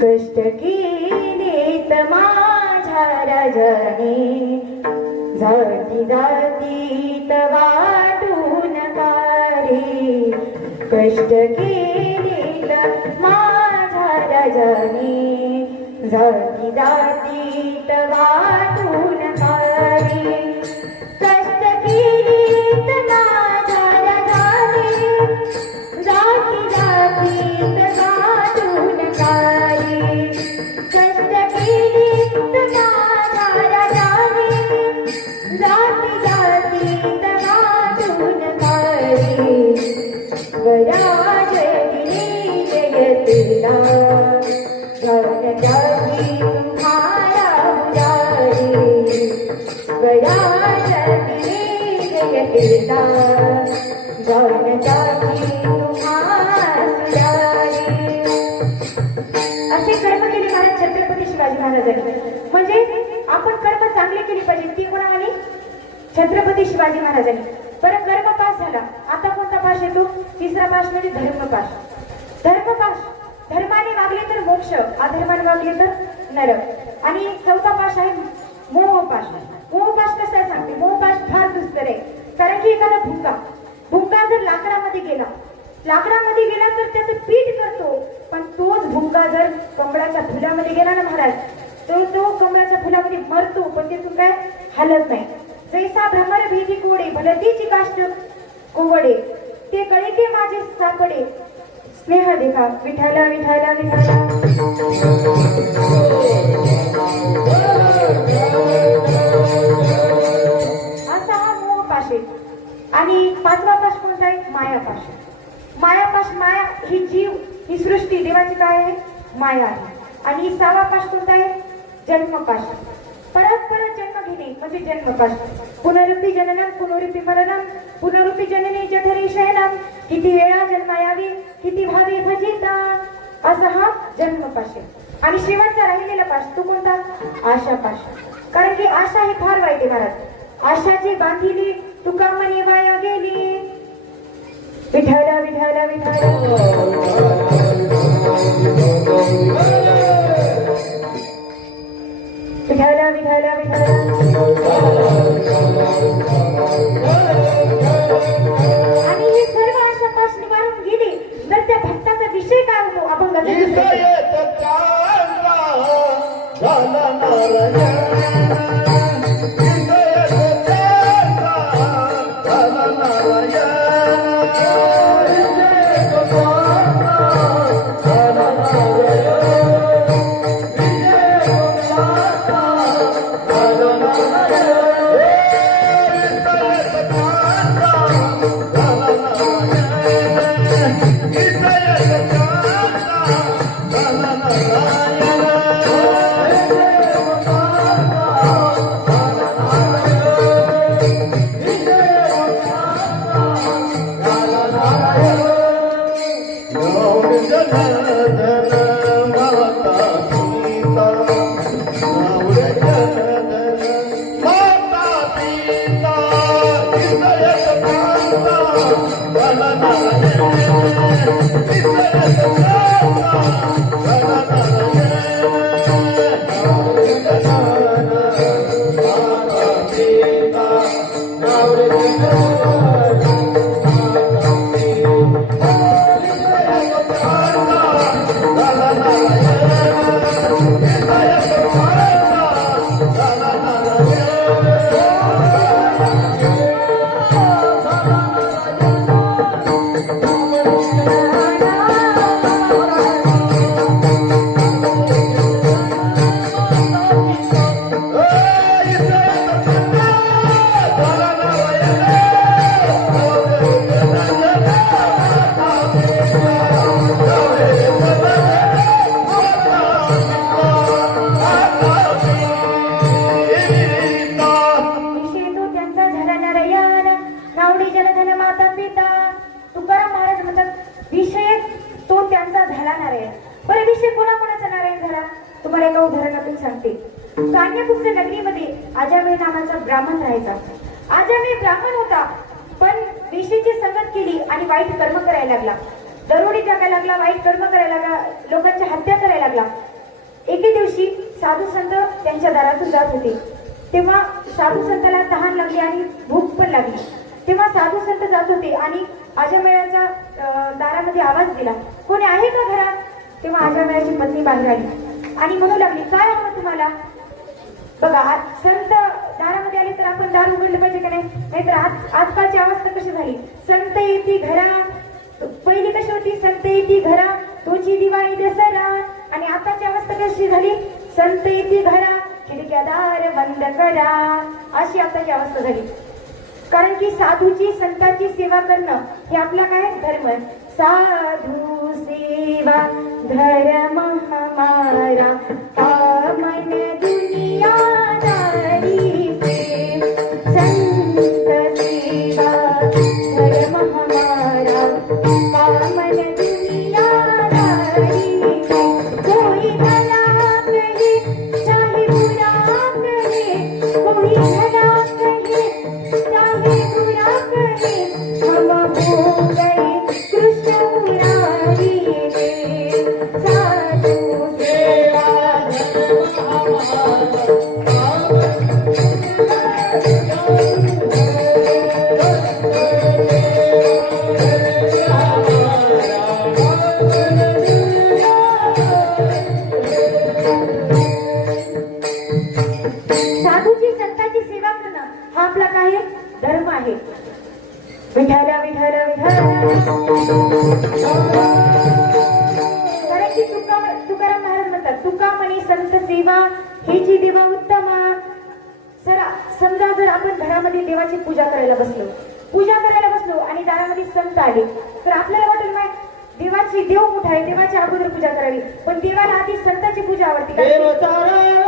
कष्ट केलेत माझ्या राजाने, जाती जातीत वाटून रे. कष्ट केलेत माझ्या राजाने, जाती जातीत वाटून रे. कष्ट केलेत माझ्या राजाने, जाती जातीत वाटून रे. कष्ट केलेत माझ्या राजाने, जाती जातीत वाटून रे. स्वराज दिली जयतीला, धन जाती तुम्हारा उजारे. स्वराज दिली जयतीला, धन जाती तुम्हारा उजारे. असे कर्म केले महाराज छत्रपती शिवाजी महाराजांनी. म्हणजे आपण कर्म चांगले केली पाहिजे. ती कोणाने? छत्रपती शिवाजी महाराजांनी. परत कर्म पास झाला. आता कोणता पाश येतो? तिसरा पाश म्हणजे धर्मपाश. धर्मपाश, धर्माने वागले तर मोक्ष, अधर्माने वागले तर नरक. आणि चौथा पाश आहे मोहपाश. मोहपाश कसा आहे सांगते. मोहपाश फार दुस्तर आहे. कारण की एखादा भुंगा जर लाकडामध्ये गेला तर त्याचं पीठ करतो. पण तोच भुंगा जर कमळाच्या फुलामध्ये गेला ना महाराज, तर तो कमळाच्या फुलामध्ये मरतो, पण तिथून काय हलत नाही. जैसा भ्रमर भीती कोडे, भलतीची काष्ट कोवडे. ते कळे की माझे सापडे स्नेह देखा विठाला विठाला विठाला. असा हा मोह पाश आहे. आणि पाचवा पाश कोणता आहे? मायापाश. मायापाश, माया ही जीव, ही सृष्टी देवाची काय आहे? माया आहे. आणि सहावा पाश कोणता आहे? जन्मपाश. परत परत जन्म घेणे म्हणजे जन्मपाश. पुनरुक्ती जननम पुनरुक्ती मरणम पुनरुक्ती जननी जठरे शयनम. किती वेळा जन्मायावी किती भावे भजिता. असा हा जन्मपाश आहे. आणि शेवटचा राहिलेला पाश तो कोणता? आशापाश. कारण की आशा ही फार वाईट आहे महाराज. आशाची बांधिली तुका मनी वाया गेली. विठाला विठाला विठाला. विठाला विठाला विठाला. आणि हे सर्व आशापाश निवारून गेली तर त्या भक्ताचा विषय काय होतो? अभंगाचा विषय. तुम्हाला एका उदाहरणातून सांगते. कान्याकुब्ज नगरीमध्ये आजामेळ नावाचा ब्राह्मण राहायचा. आजामेळ ब्राह्मण होता, पण वेशीची संगत केली आणि वाईट कर्म करायला लागला. दरोडी टाकायला लागला, वाईट कर्म करायला लागला, लोकांच्या हत्या करायला लागला. एके दिवशी साधू संत त्यांच्या दारातून जात होते. तेव्हा साधू संताला तहान लागली आणि भूक पण लागली. तेव्हा साधू संत जात होते आणि आजामेळाच्या दारामध्ये आवाज दिला, कोणी आहे का घरात? तेव्हा आजामेळाची पत्नी बाहेर आली आणि म्हणू लागली, काय हवं तुम्हाला? बघा, संत दारामध्ये आले तर आपण दार उघडलं पाहिजे का नाही? नाहीतर आजकालची अवस्था कशी झाली, संत येती घरा. पहिली कशी होती, संत येती घरा तुझी दिवाळी दसरा. आणि आताची अवस्था कशी झाली, संत येती घरा खिडक्या दार बंद करा. अशी आताची अवस्था झाली. कारण की साधूची संतांची सेवा करणं हे आपला काय धर्म आहे. साधू सेवा धर्म हमारा आमन दुनियादारी से. संत सेवा धर्म हमारा आमन दुनियादारी से. कोई भला करे चाहे बुरा करे, कोई भला करे चाहे बुरा करे, हम हो गए कृष्ण मुरारी रे. साधु सेवा कारण की तुकाराम महाराज म्हणतात, तुका म्हणे संत सेवा हेची देवा उत्तमा. समजा जर आपण घरामध्ये देवाची पूजा करायला बसलो आणि दारामध्ये संत आले, तर आपल्याला वाटेल माय देवाची देव मोठा आहे, देवाच्या अगोदर पूजा करावी. पण देवाला आधी संतांची पूजा आवडते. देव चारायला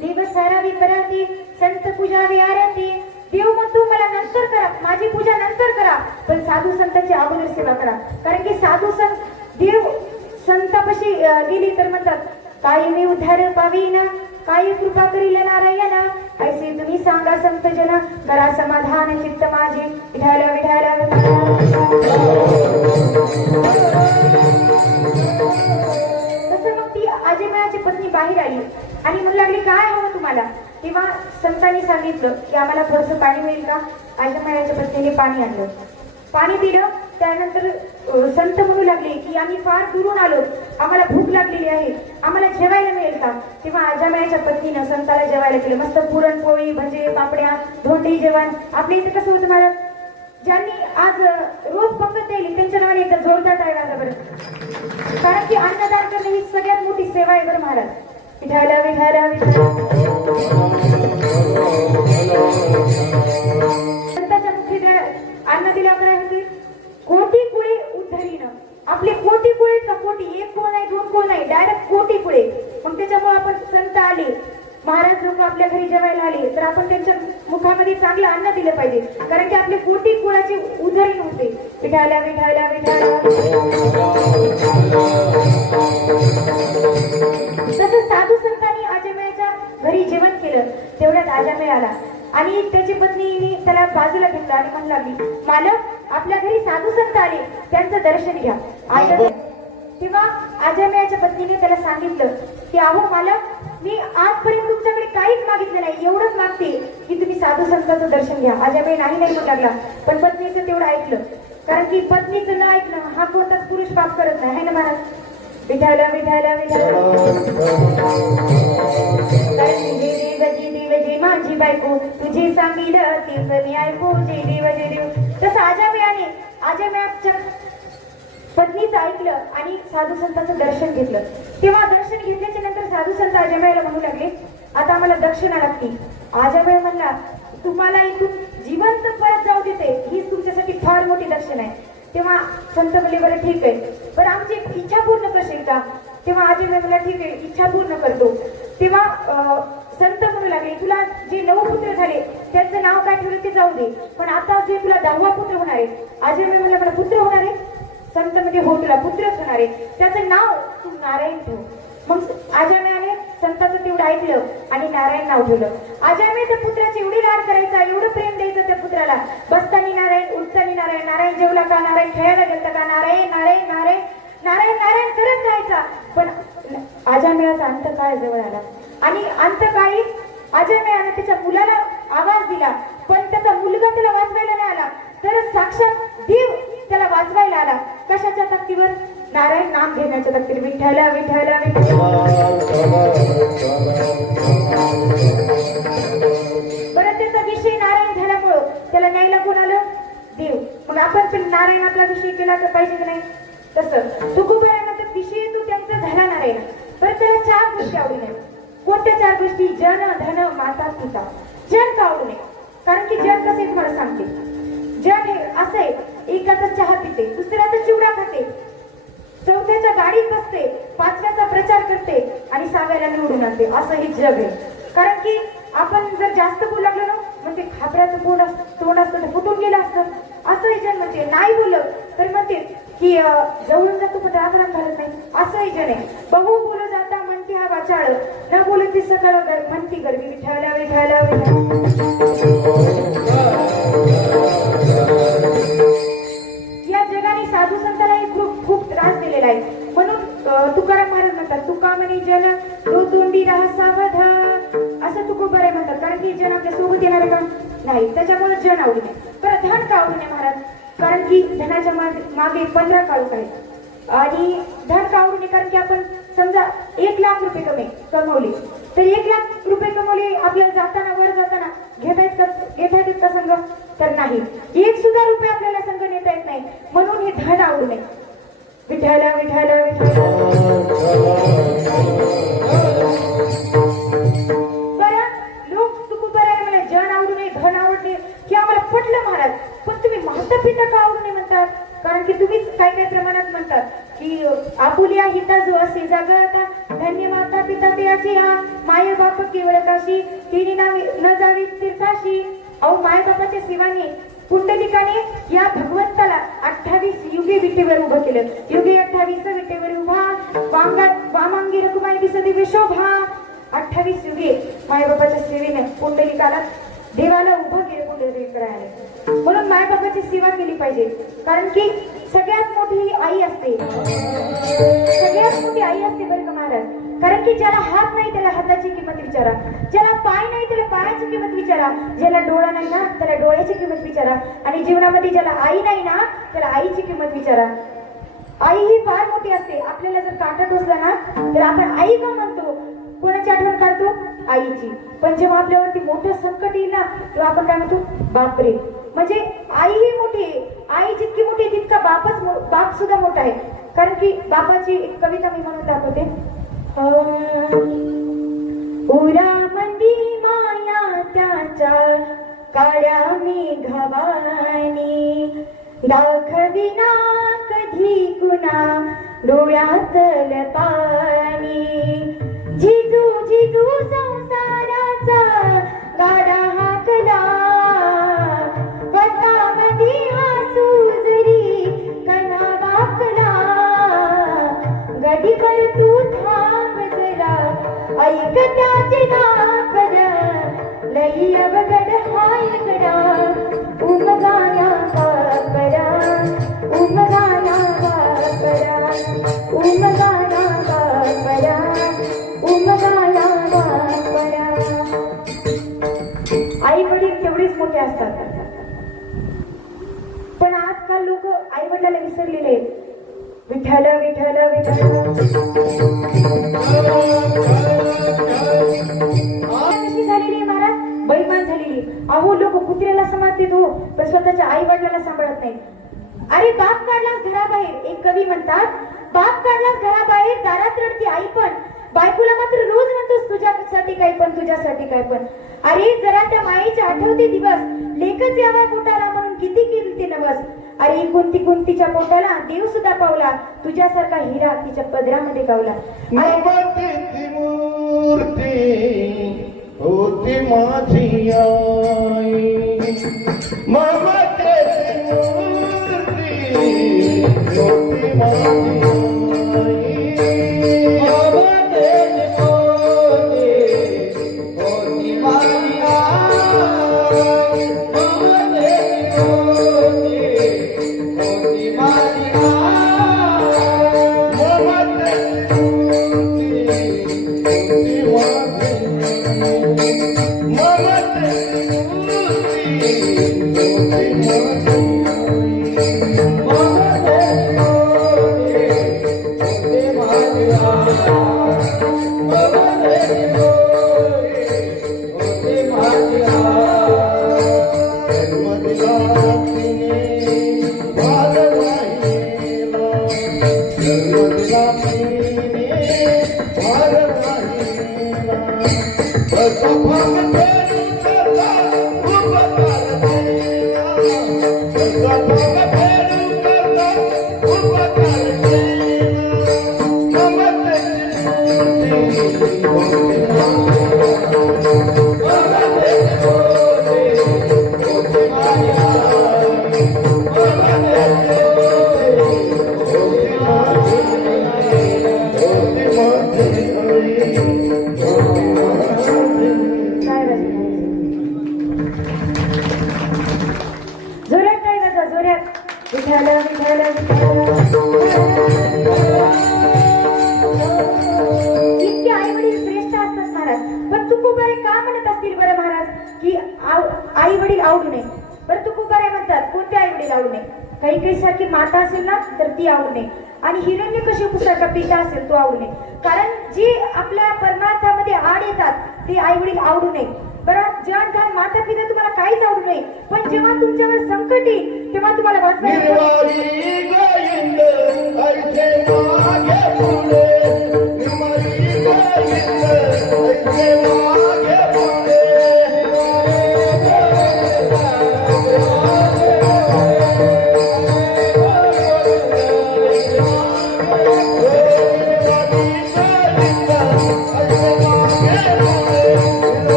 देव सारावी पराती, संत पूजावी आरती. देव म्हणतो मला नंतर करा, माझी पूजा नंतर करा, पण साधू संतांची अगोदर सेवा करा. कारण की साधू संत देव संतापाशी गेली तर म्हणतात, काय मी उद्धार पावीना, काय कृपा करील नारायणा. ऐसे तुम्ही सांगा संत जन, करा समाधान चित्त माझे. विठाला विठाला तसं मग ती आजमेळाची पत्नी बाहेर आली आणि म्हणू लागली, काय हवं तुम्हाला. तेव्हा संतांनी सांगितलं की आम्हाला थोडंसं पाणी मिळेल का. आजमेळाच्या पत्नीने पाणी आणलं, पाणी दिलं. त्यानंतर संत म्हणू लागले की आम्ही फार दुरून आलो, आम्हाला भूक लागलेली आहे, आम्हाला जेवायला मिळेल का. तेव्हा आजमेळाच्या पत्नीनं संताला जेवायला केलं. मस्त पुरणपोळी, भजे, पापड्या, धोंडी जेवण. आपल्या इथं कसं होतं महाराज, ज्यांनी आज रोज पंगत द्यायली त्यांच्या नावाने एकदा जोरदार टाळ्या वाजवा बरं. कारण की अन्नदान करणं ही सगळ्यात मोठी सेवा आहे बरं महाराज. विठाला विठाला संताच्या मुखी अन्न दिल्यामुळे होते, कोटी कुळे उद्धरीनं. आपले कोटी कुळे का कोटी, एक कुळ नाही, दोन कुळ नाही, डायरेक्ट कोटी कुळे. मग त्याच्यामुळे आपण संत आले, महाराज लोक आपल्या घरी जेवायला आले, तर आपण त्यांच्या मुखामध्ये चांगलं अन्न दिलं पाहिजे. कारण की आपले कोटी कुळाची उद्धरी होते. विठाला विठाला विठाला. तसं साधू संतांनी आजमेळाच्या घरी जेवण केलं. तेवढ्यात आजमेळ आला आणि त्याची पत्नीने त्याला बाजूला घेतलं आणि म्हणू लागली, मालक आपल्या घरी साधू संत आले, त्यांचं दर्शन घ्या. तेव्हा आजमेळाच्या पत्नीने त्याला सांगितलं की अहो मालक, मी आजपर्यंत तुमच्याकडे काहीच मागितलं नाही, एवढंच मागते की तुम्ही साधू संतांचं दर्शन घ्या. आजमेळ नाही म्हणू लागला, पण पत्नीचं तेवढं ऐकलं. कारण की पत्नीचं न ऐकणं हा कोणताच पुरुष पाप करत नाही, है ना महाराज. विठाला विठाला विठाला. देव माझी बायको, तुझे सांगितलं तीच मी ऐकू. जय देव जय देव. तसं आजमेळाच्या पत्नीचं ऐकलं आणि साधू संतांचं दर्शन घेतलं. तेव्हा दर्शन घेतल्याच्या नंतर साधू संत आजमेळाला म्हणू लागले, आता आम्हाला दक्षिणा लागते. आजमेळ म्हणला, तुम्हाला इथून जिवंत परत जाऊ देते, हीच तुमच्यासाठी फार मोठी दक्षिणा आहे. तेव्हा संत म्हणले, बरं ठीक आहे, बरं आमची इच्छा पूर्ण करशील का. तेव्हा आजमेळ म्हणला, ठीक आहे, इच्छा पूर्ण करतो. तेव्हा संत म्हणू लागले, तुला जे 9 पुत्र झाले त्यांचं नाव काय ठेवलं ते जाऊ दे, पण आता जे तुला 10वा पुत्र होणार आहे. आजमेळ म्हणला, मला पुत्र होणार आहे. संत मध्ये हो, तुला पुत्रच होणार आहे, त्याचं नाव तू नारायण ठेव. मग आजमेळाने संताचं तेवढं ऐकलं आणि नारायण नाव ठेवलं. आजमेळ त्या पुत्राची एवढी लाड करायचा, एवढं प्रेम द्यायचं त्या पुत्राला. बसतानी नारायण, उठतानी नारायण, नारायण जेवला का, नारायण खेळायला गेलता का, नारायण नारायण नारायण नारायण नारायण करत राहायचा. पण आजमेळाचा अंतकाळ जवळ आला आणि अंतकाळी आजमेळाने त्याच्या मुलाला आवाज दिला, पण त्याचा मुलगा त्याला वाचवायला नाही आला, तर साक्षात देव त्याला वाचवायला आला. कशाच्या ताकदीवर, नारायण नाम घेण्याच्या ताकदीवर. विठ्ठला विठ्ठला विठ्ठला. बरं त्याचा विषय नारायण झाल्यामुळं त्याला न्यायला कोण आलं, देव. मग आपण पण नारायण आपला विषय केला तर पाहिजे की नाही. तसं तुकोबाराय म्हणतात, विषय तू त्यांचा झाला नारायण. बरं त्याला 4 गोष्टी आवडू नये. कोणत्या 4 गोष्टी. जन धन माता पिता. जन का आवडू नये, कारण की जन कसं तुम्हाला सांगते. जन हे असं आहे, एकाचा चहा पिते, दुसऱ्याचा चिवडा खाते, 4थ्याच्या गाडीत बसते, 5व्याचा प्रचार करते आणि 6व्याला निवडून आणते. असं हे जग आहे. कारण की आपण जर जास्त बोलू लागलो ना, म्हणजे खापऱ्याचं तोंड असतं ते फुटून गेलं असतं, असं हे जन म्हणते. नाही बोललं तर म्हणते की जवळून जातो पण आग्रह घालत नाही, असं हे जन आहे. बहु बोलू जाता म्हणते हा वाचाळ, न बोलती सकाळ म्हणती गर्वी. विठाला विठाला या जगाने साधू संतांना खूप खूप त्रास दिलेला आहे. म्हणून तुकाराम महाराज म्हणतात तुका म्हणे जन तो तोंडी राहा सावध, असं तुकोबाराय म्हणतात. कारण की जन आपल्या सोबत येणार का नाही, त्याच्यामुळे जन आवडू नये. परत धन का आवडू नये महाराज, कारण की धनाच्या मागे 15 काळोख आहेत. आणि धन का आवडू नये, कारण की आपण समजा 1 लाख रुपये कमवले, तर 1 लाख रुपये कमवले, आपल्याला जाताना वर जाताना घेता येत का संघ, तर नाही. 1 सुद्धा रुपये आपल्याला संघ नेता येत नाही, म्हणून हे धन आवडू नये. विठ्ठल विठ्ठल विठ्ठल. बरं, लोक तुकोबाराय मला जन आवडू नये, धन आवडणे की आम्हाला पटलं महाराज, पण तुम्ही माता पिता का आवडू नये म्हणतात. कारण की तुम्हीच काही प्रमाणात म्हणतात की आपुलिया हिता जो असे जागता, धन्य माता पिता त्याची हा, माय बाप केवळ काशी, तिने न जावी तीर्थाशी. अहो माय बापाच्या सेवाने पुंडलिकाने या भगवंताला 28 युगे विटेवर उभं केलं. युगे 28 विटेवर उभा, वामांगी रकुमाई दिसते विशोभा. 28 युगे मायबापाच्या सेवेने पुंडलिकाला देवाला उभं केलं पुंडलिकाने. म्हणून मायबापाची सेवा केली पाहिजे, कारण की सगळ्यात मोठी आई असते, सगळ्यात मोठी आई असते बरं का महाराज. कारण की ज्याला हात नाही त्याला हाताची किंमत विचारा, ज्याला पाय नाही त्याला पायाची किंमत विचारा, ज्याला डोळा नाही ना त्याला डोळ्याची किंमत विचारा, आणि जीवनामध्ये ज्याला आई नाही ना त्याला आईची किंमत विचारा. आई ही फार मोठी असते. आपल्याला जर काटा टोचला ना तर आपण आई का म्हणतो, कोणाची आठवण काढतो, आईची. पण जेव्हा आपल्यावरती मोठं संकट येईल ना तेव्हा आपण काय म्हणतो, बापरे. म्हणजे आई ही मोठी आहे, आई जितकी मोठी आहे तितका बाप सुद्धा मोठा आहे. कारण की बापाची एक कविता मी म्हणून दाखवते. उरा मंदी माया त्याच्या काळ्या मेघवानी, दाखविना कधी कुणा डोळ्यातल पाणी. जिजू जिजू संसाराचा गाडा हाकला, वटामध्ये हसू जरी कणा वाकला. गडी कर तू थांब जरा, ऐक त्याचे नाकर, लई अवघड हाय गडा. उमगाया वापरा, उमगाया वापरा, उमगाया वापरा, उमगाया वापरा. आई वडील तेवढेच मोठे असतात, पण आजकाल लोक आई वडिलांना विसरलेले आहेत. विठ्ठल विठ्ठल विठ्ठल. कशी झालेली महाराज, बैमान झालेली. अहो लोक कुत्र्याला सांभाळतात हो, पण स्वतःच्या आई वडिलांना सांभाळत नाही. अरे बाप काढलास घराबाहेर, एक कवी म्हणतात, बाप काढलास घराबाहेर, दारात रडती आई पण, बायकोला मात्र रोज म्हणतोस तुझ्यासाठी काय पण, तुझ्यासाठी काय पण. अरे जरा त्या मायेचे आठवते दिवस, लेकच यावा पोटाला म्हणून किती केली ते नवस. अरे कुंतीच्या पोटाला देव सुद्धा पावला, तुझ्यासारखा हिरा तिच्या पदरामध्ये गावला. ममतेची मूर्ती होती माझी आई, ममतेची मूर्ती होती माझी आई. Oh, पण तुकोबारे का म्हणत असतील बरं महाराज की आई वडील आवडू नये? बरं तुकोबारे म्हणतात कोणते आई वडील आवडू नये? काही सारखी माता असेल ना तर ती आवडू नये, आणि हिरण्यकशिपूसारखा पिता असेल तो आवडू नये. कारण जी आपल्या परमार्थामध्ये आड येतात ते आई वडील आवडू नये. बरं जेव्हा माता पिता तुम्हाला काहीच आवडू नये, पण जेव्हा तुमच्यावर संकट येईल तेव्हा तुम्हाला वाचवायला निर्वारी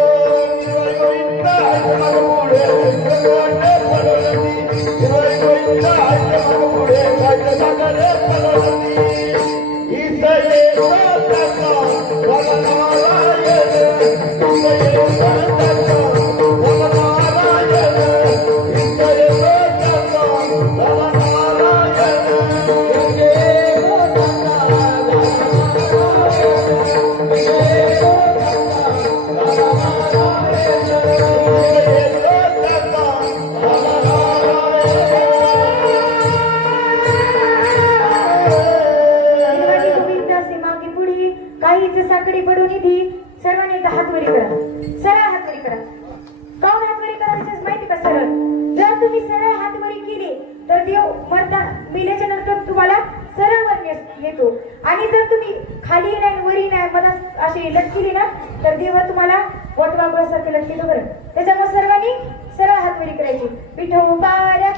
गोविंद ऐसे मागे पुढे, निर्वारी गोविंद ऐसे मागे पुढे. साखळी पडून निधी सर्वांनी एकदा हातवरी करा, सरळ हातवरी करा. काऊन हातवरी करायचं माहिती का? सरळ जर तुम्ही सरळ हातवरी केली तर देव मेल्याच्या नंतर तुम्हाला सरळ वर येतो, आणि जर तुम्ही खाली नाही वरी नाही मधात अशी लटकिली ना तर देव तुम्हाला वटवागुळासारखं लटकिलं बरं. त्याच्यामुळे सर्वांनी सरळ हातवरी करायची. विठोबाऱ्या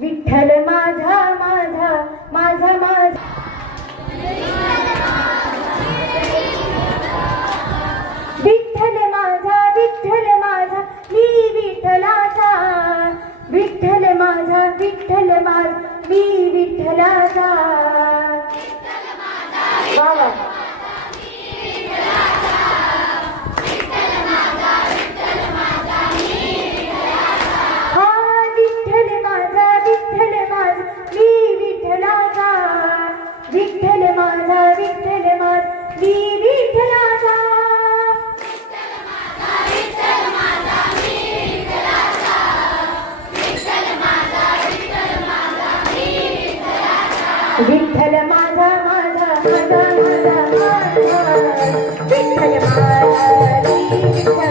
विठ्ठल माझा माझा माझा माझा. विठ्ठल माझा मी विठ्ठलाचा. विठ्ठल माझा मी विठ्ठलाचा. बाबा विठ्ठल माझा मी विठ्ठलाचा. विठ्ठल माधवी विठ्ठल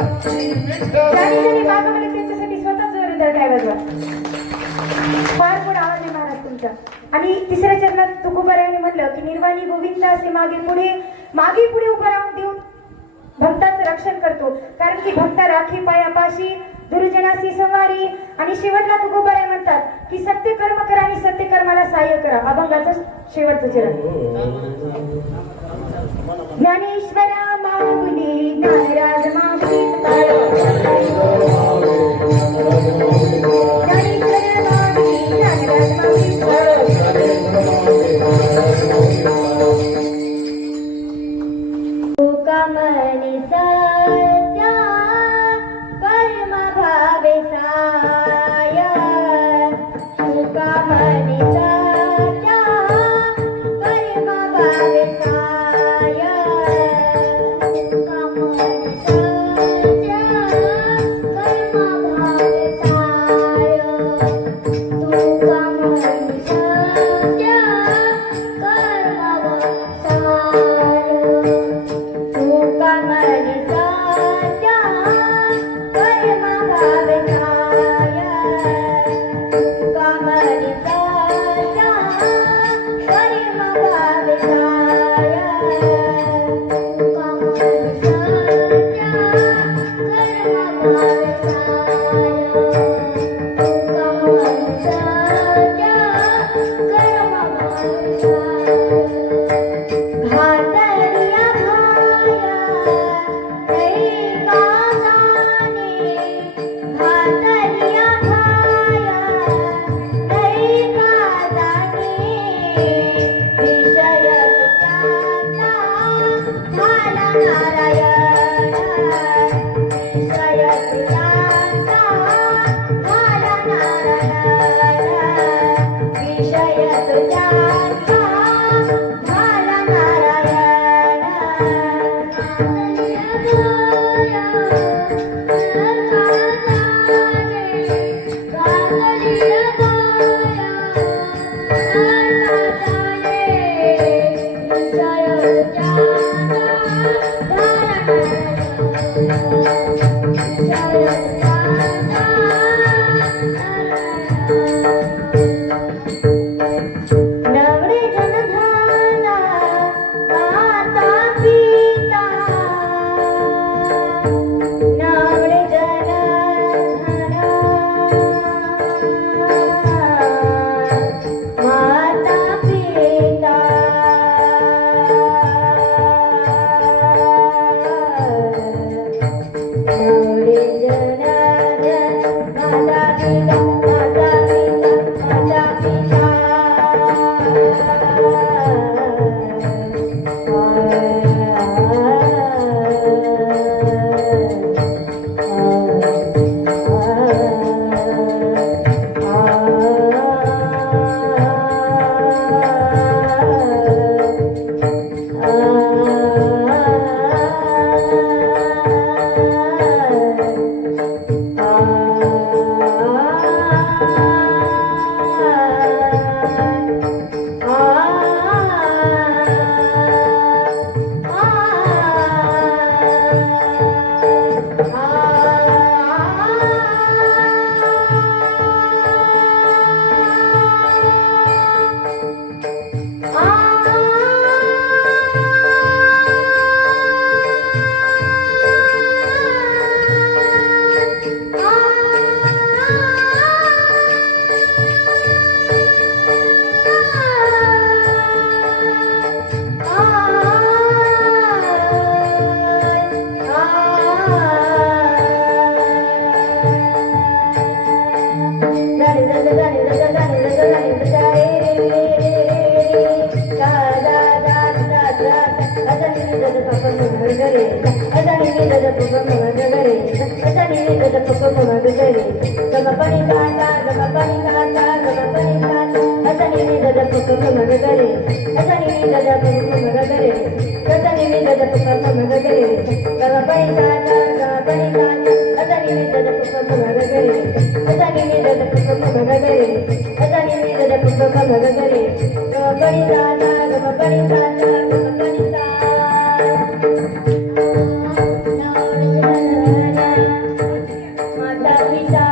ज्याने ज्याने मागं म्हणले त्यांच्यासाठी स्वतःच जोरदार टाळ्या वाजवा. फार गोड आवाज आहे महाराज तुमचा. आणि तिसऱ्या चरणात तुकोबारायाने म्हणलं की निर्वाणी गोविंद असे मागे पुढे उभं राहून देऊन भक्ताचं रक्षण करतो. कारण की भक्ता राखी पायापाशी दुर्जनासी संवारी. आणि शेवटला तुकोबाराय म्हणतात की सत्य कर्म करा आणि सत्य कर्माला सहाय्य करा. अभंगाचं शेवटचं चरण. ज्ञानेश्वरा माऊली ज्ञानराज माऊली ज्ञानेश्वरा माऊली ज्ञानराज माऊली तुकामणी सत्या कर्म भावे साय तुकामणी सत्या कर्म भावे साय तुकामणी सत्या कर्म भावे साय तुकामणी सत्या कर्म साय तुकामणी सत्या कर्म भावे साय तुकामणी सत्या कर्म भावे साय तुकामणी सत्या कर्म भावे साय तुकामणी सत्या कर्म भावे साय घातरिया भाया कैका जाणे घातरिया भाया कैका जाणे विषय तुझ्याचा झाला नारायण विषय तुझ्याचा झाला नारायण विषय तुझ्याचा झाला नारायण अदानी नी दद पप मग गरे अदानी नी दद पप मग गरे गम पनि गाता गम पनि गाता गम पनि गाता अदानी नी दद पप मग गरे अदानी नी दद पप मग गरे अदानी नी दद पप मग गरे गम पनि गाता गम पनि गाता अदानी नी दद पप मग गरे अदानी नी दद पप मग गरे अदानी नी दद पप मग गरे गम पनि गाता गम पनि गाता गम पनि गाता माता पिता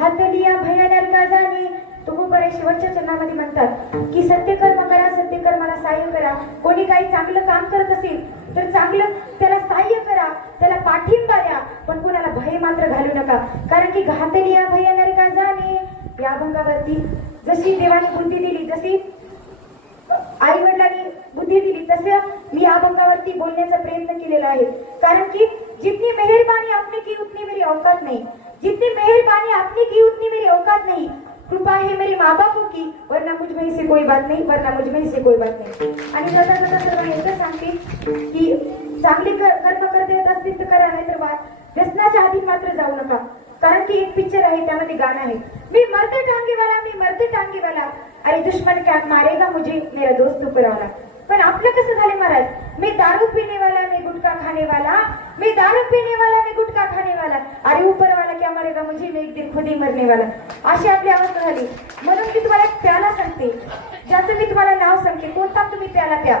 घातलिया भयानरका जाणे तुम्ही बरे शेवटच्या चरणामध्ये म्हणतात की सत्यकर्म करा, सत्यकर्माला सहाय्य करा. कोणी काही चांगलं काम करत असेल तर चांगलं त्याला सहाय्य करा, त्याला पाठिंबा द्या, पण कोणाला भय मात्र घालू नका. कारण की घातलिया भयानरका जाणे या अभंगावरती जशी देवाने बुद्धी दिली, जशी आई वडिलांनी बुद्धी दिली, तसं मी या अभंगावरती बोलण्याचा प्रयत्न केलेला आहे. कारण की जितनी मेहरबानी आपने की उतनी मेरी औकात नहीं, जितनी मेहरबानी आपने की उतनी मेरी औकात नहीं. कृपा है मेरे माँ बापों की, वरना मुझ में से कोई बात नहीं, वरना मुझ में से कोई बात नहीं. आणि जाता जाता सर्व एकच सांगते की चांगले कर्म करता येत असतील तर करा, नाहीतर व्यसनाच्या आधी मात्र जाऊ नका, कारण की एक पिक्चर आहे त्यामध्ये गाणं आहे, मी मरते टांगेवाला, अरे दुश्मन क्या मारेगा मुझे मेरा दोस्त ऊपर वाला. पण आपलं कसं झाले महाराज, मी दारू पीने वाला, मी गुटखा खाने वाला, मी दारू पीने वाला, मी गुटखा खाने वाला, अरे ऊपर वाला क्या मरेगा मुझे, मैं एक दिन खुद ही मरने वाला. अशी आपली अवस्था झाली. म्हणून मी तुम्हाला एक प्याला सांगते, ज्याचं मी तुम्हाला नाव सांगते, कोणता तुम्ही प्याला प्या.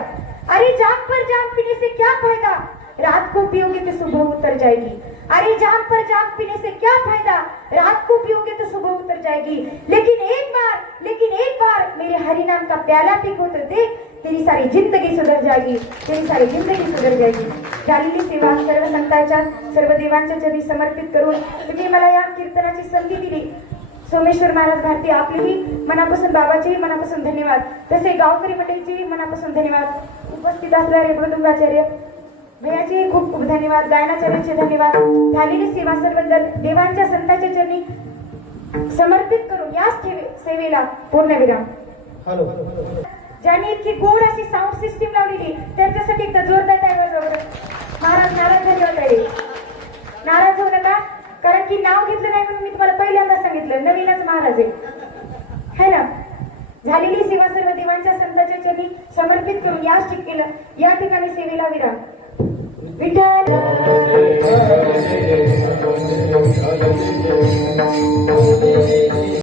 अरे जाम पर जाम पीने से क्या फायदा, रात को पियोगे तो सुबह उतर जाएगी. अरे जाम पर जाम पीने से क्या फायदा, रात को पियोगे तो सुबह उतर जाएगी. लेकिन एक बार मेरे हरि नाम का प्याला पीको तो देख, तेरी सारी जिंदगी सुधर जाएगी, तेरी सारी जिंदगी सुधर जाएगी. झालेली सेवा सर्व संतांच्या सर्व देवांच्या चरणी समर्पित करून तुम्ही मला या कीर्तनाची संधी दिली. सोमेश्वर महाराज भारती आपलेही मनापासून, बाबाचेही मनापासून धन्यवाद. तसे गावकरी मंडळीचेही मनापासून धन्यवाद. उपस्थित असणारे मृदुंगाचार्य भैयाचे खूप खूप धन्यवाद. गायनाचार्यांचे धन्यवाद. झालेली सेवा सर्व देवांच्या संतांच्या चरणी समर्पित करून याच सेवेला पूर्णविराम. हॅलो ज्यांनी इतकी गोड अशी साऊंड सिस्टीम लावलेली त्यांच्यासाठी एकदा जोरदार टाळ्या वाजवा. महाराज नाराज झाले होते, नाराज होऊ नका, कारण की नाव घेतलं नाही म्हणून मी तुम्हाला पहिल्यांदा सांगितलं, नवीनच महाराज आहे ना. झालेली सेवा सर्व देवांच्या संतांच्या चरणी समर्पित करून या ठिकाणी सेवेला विराम. विठ्ठल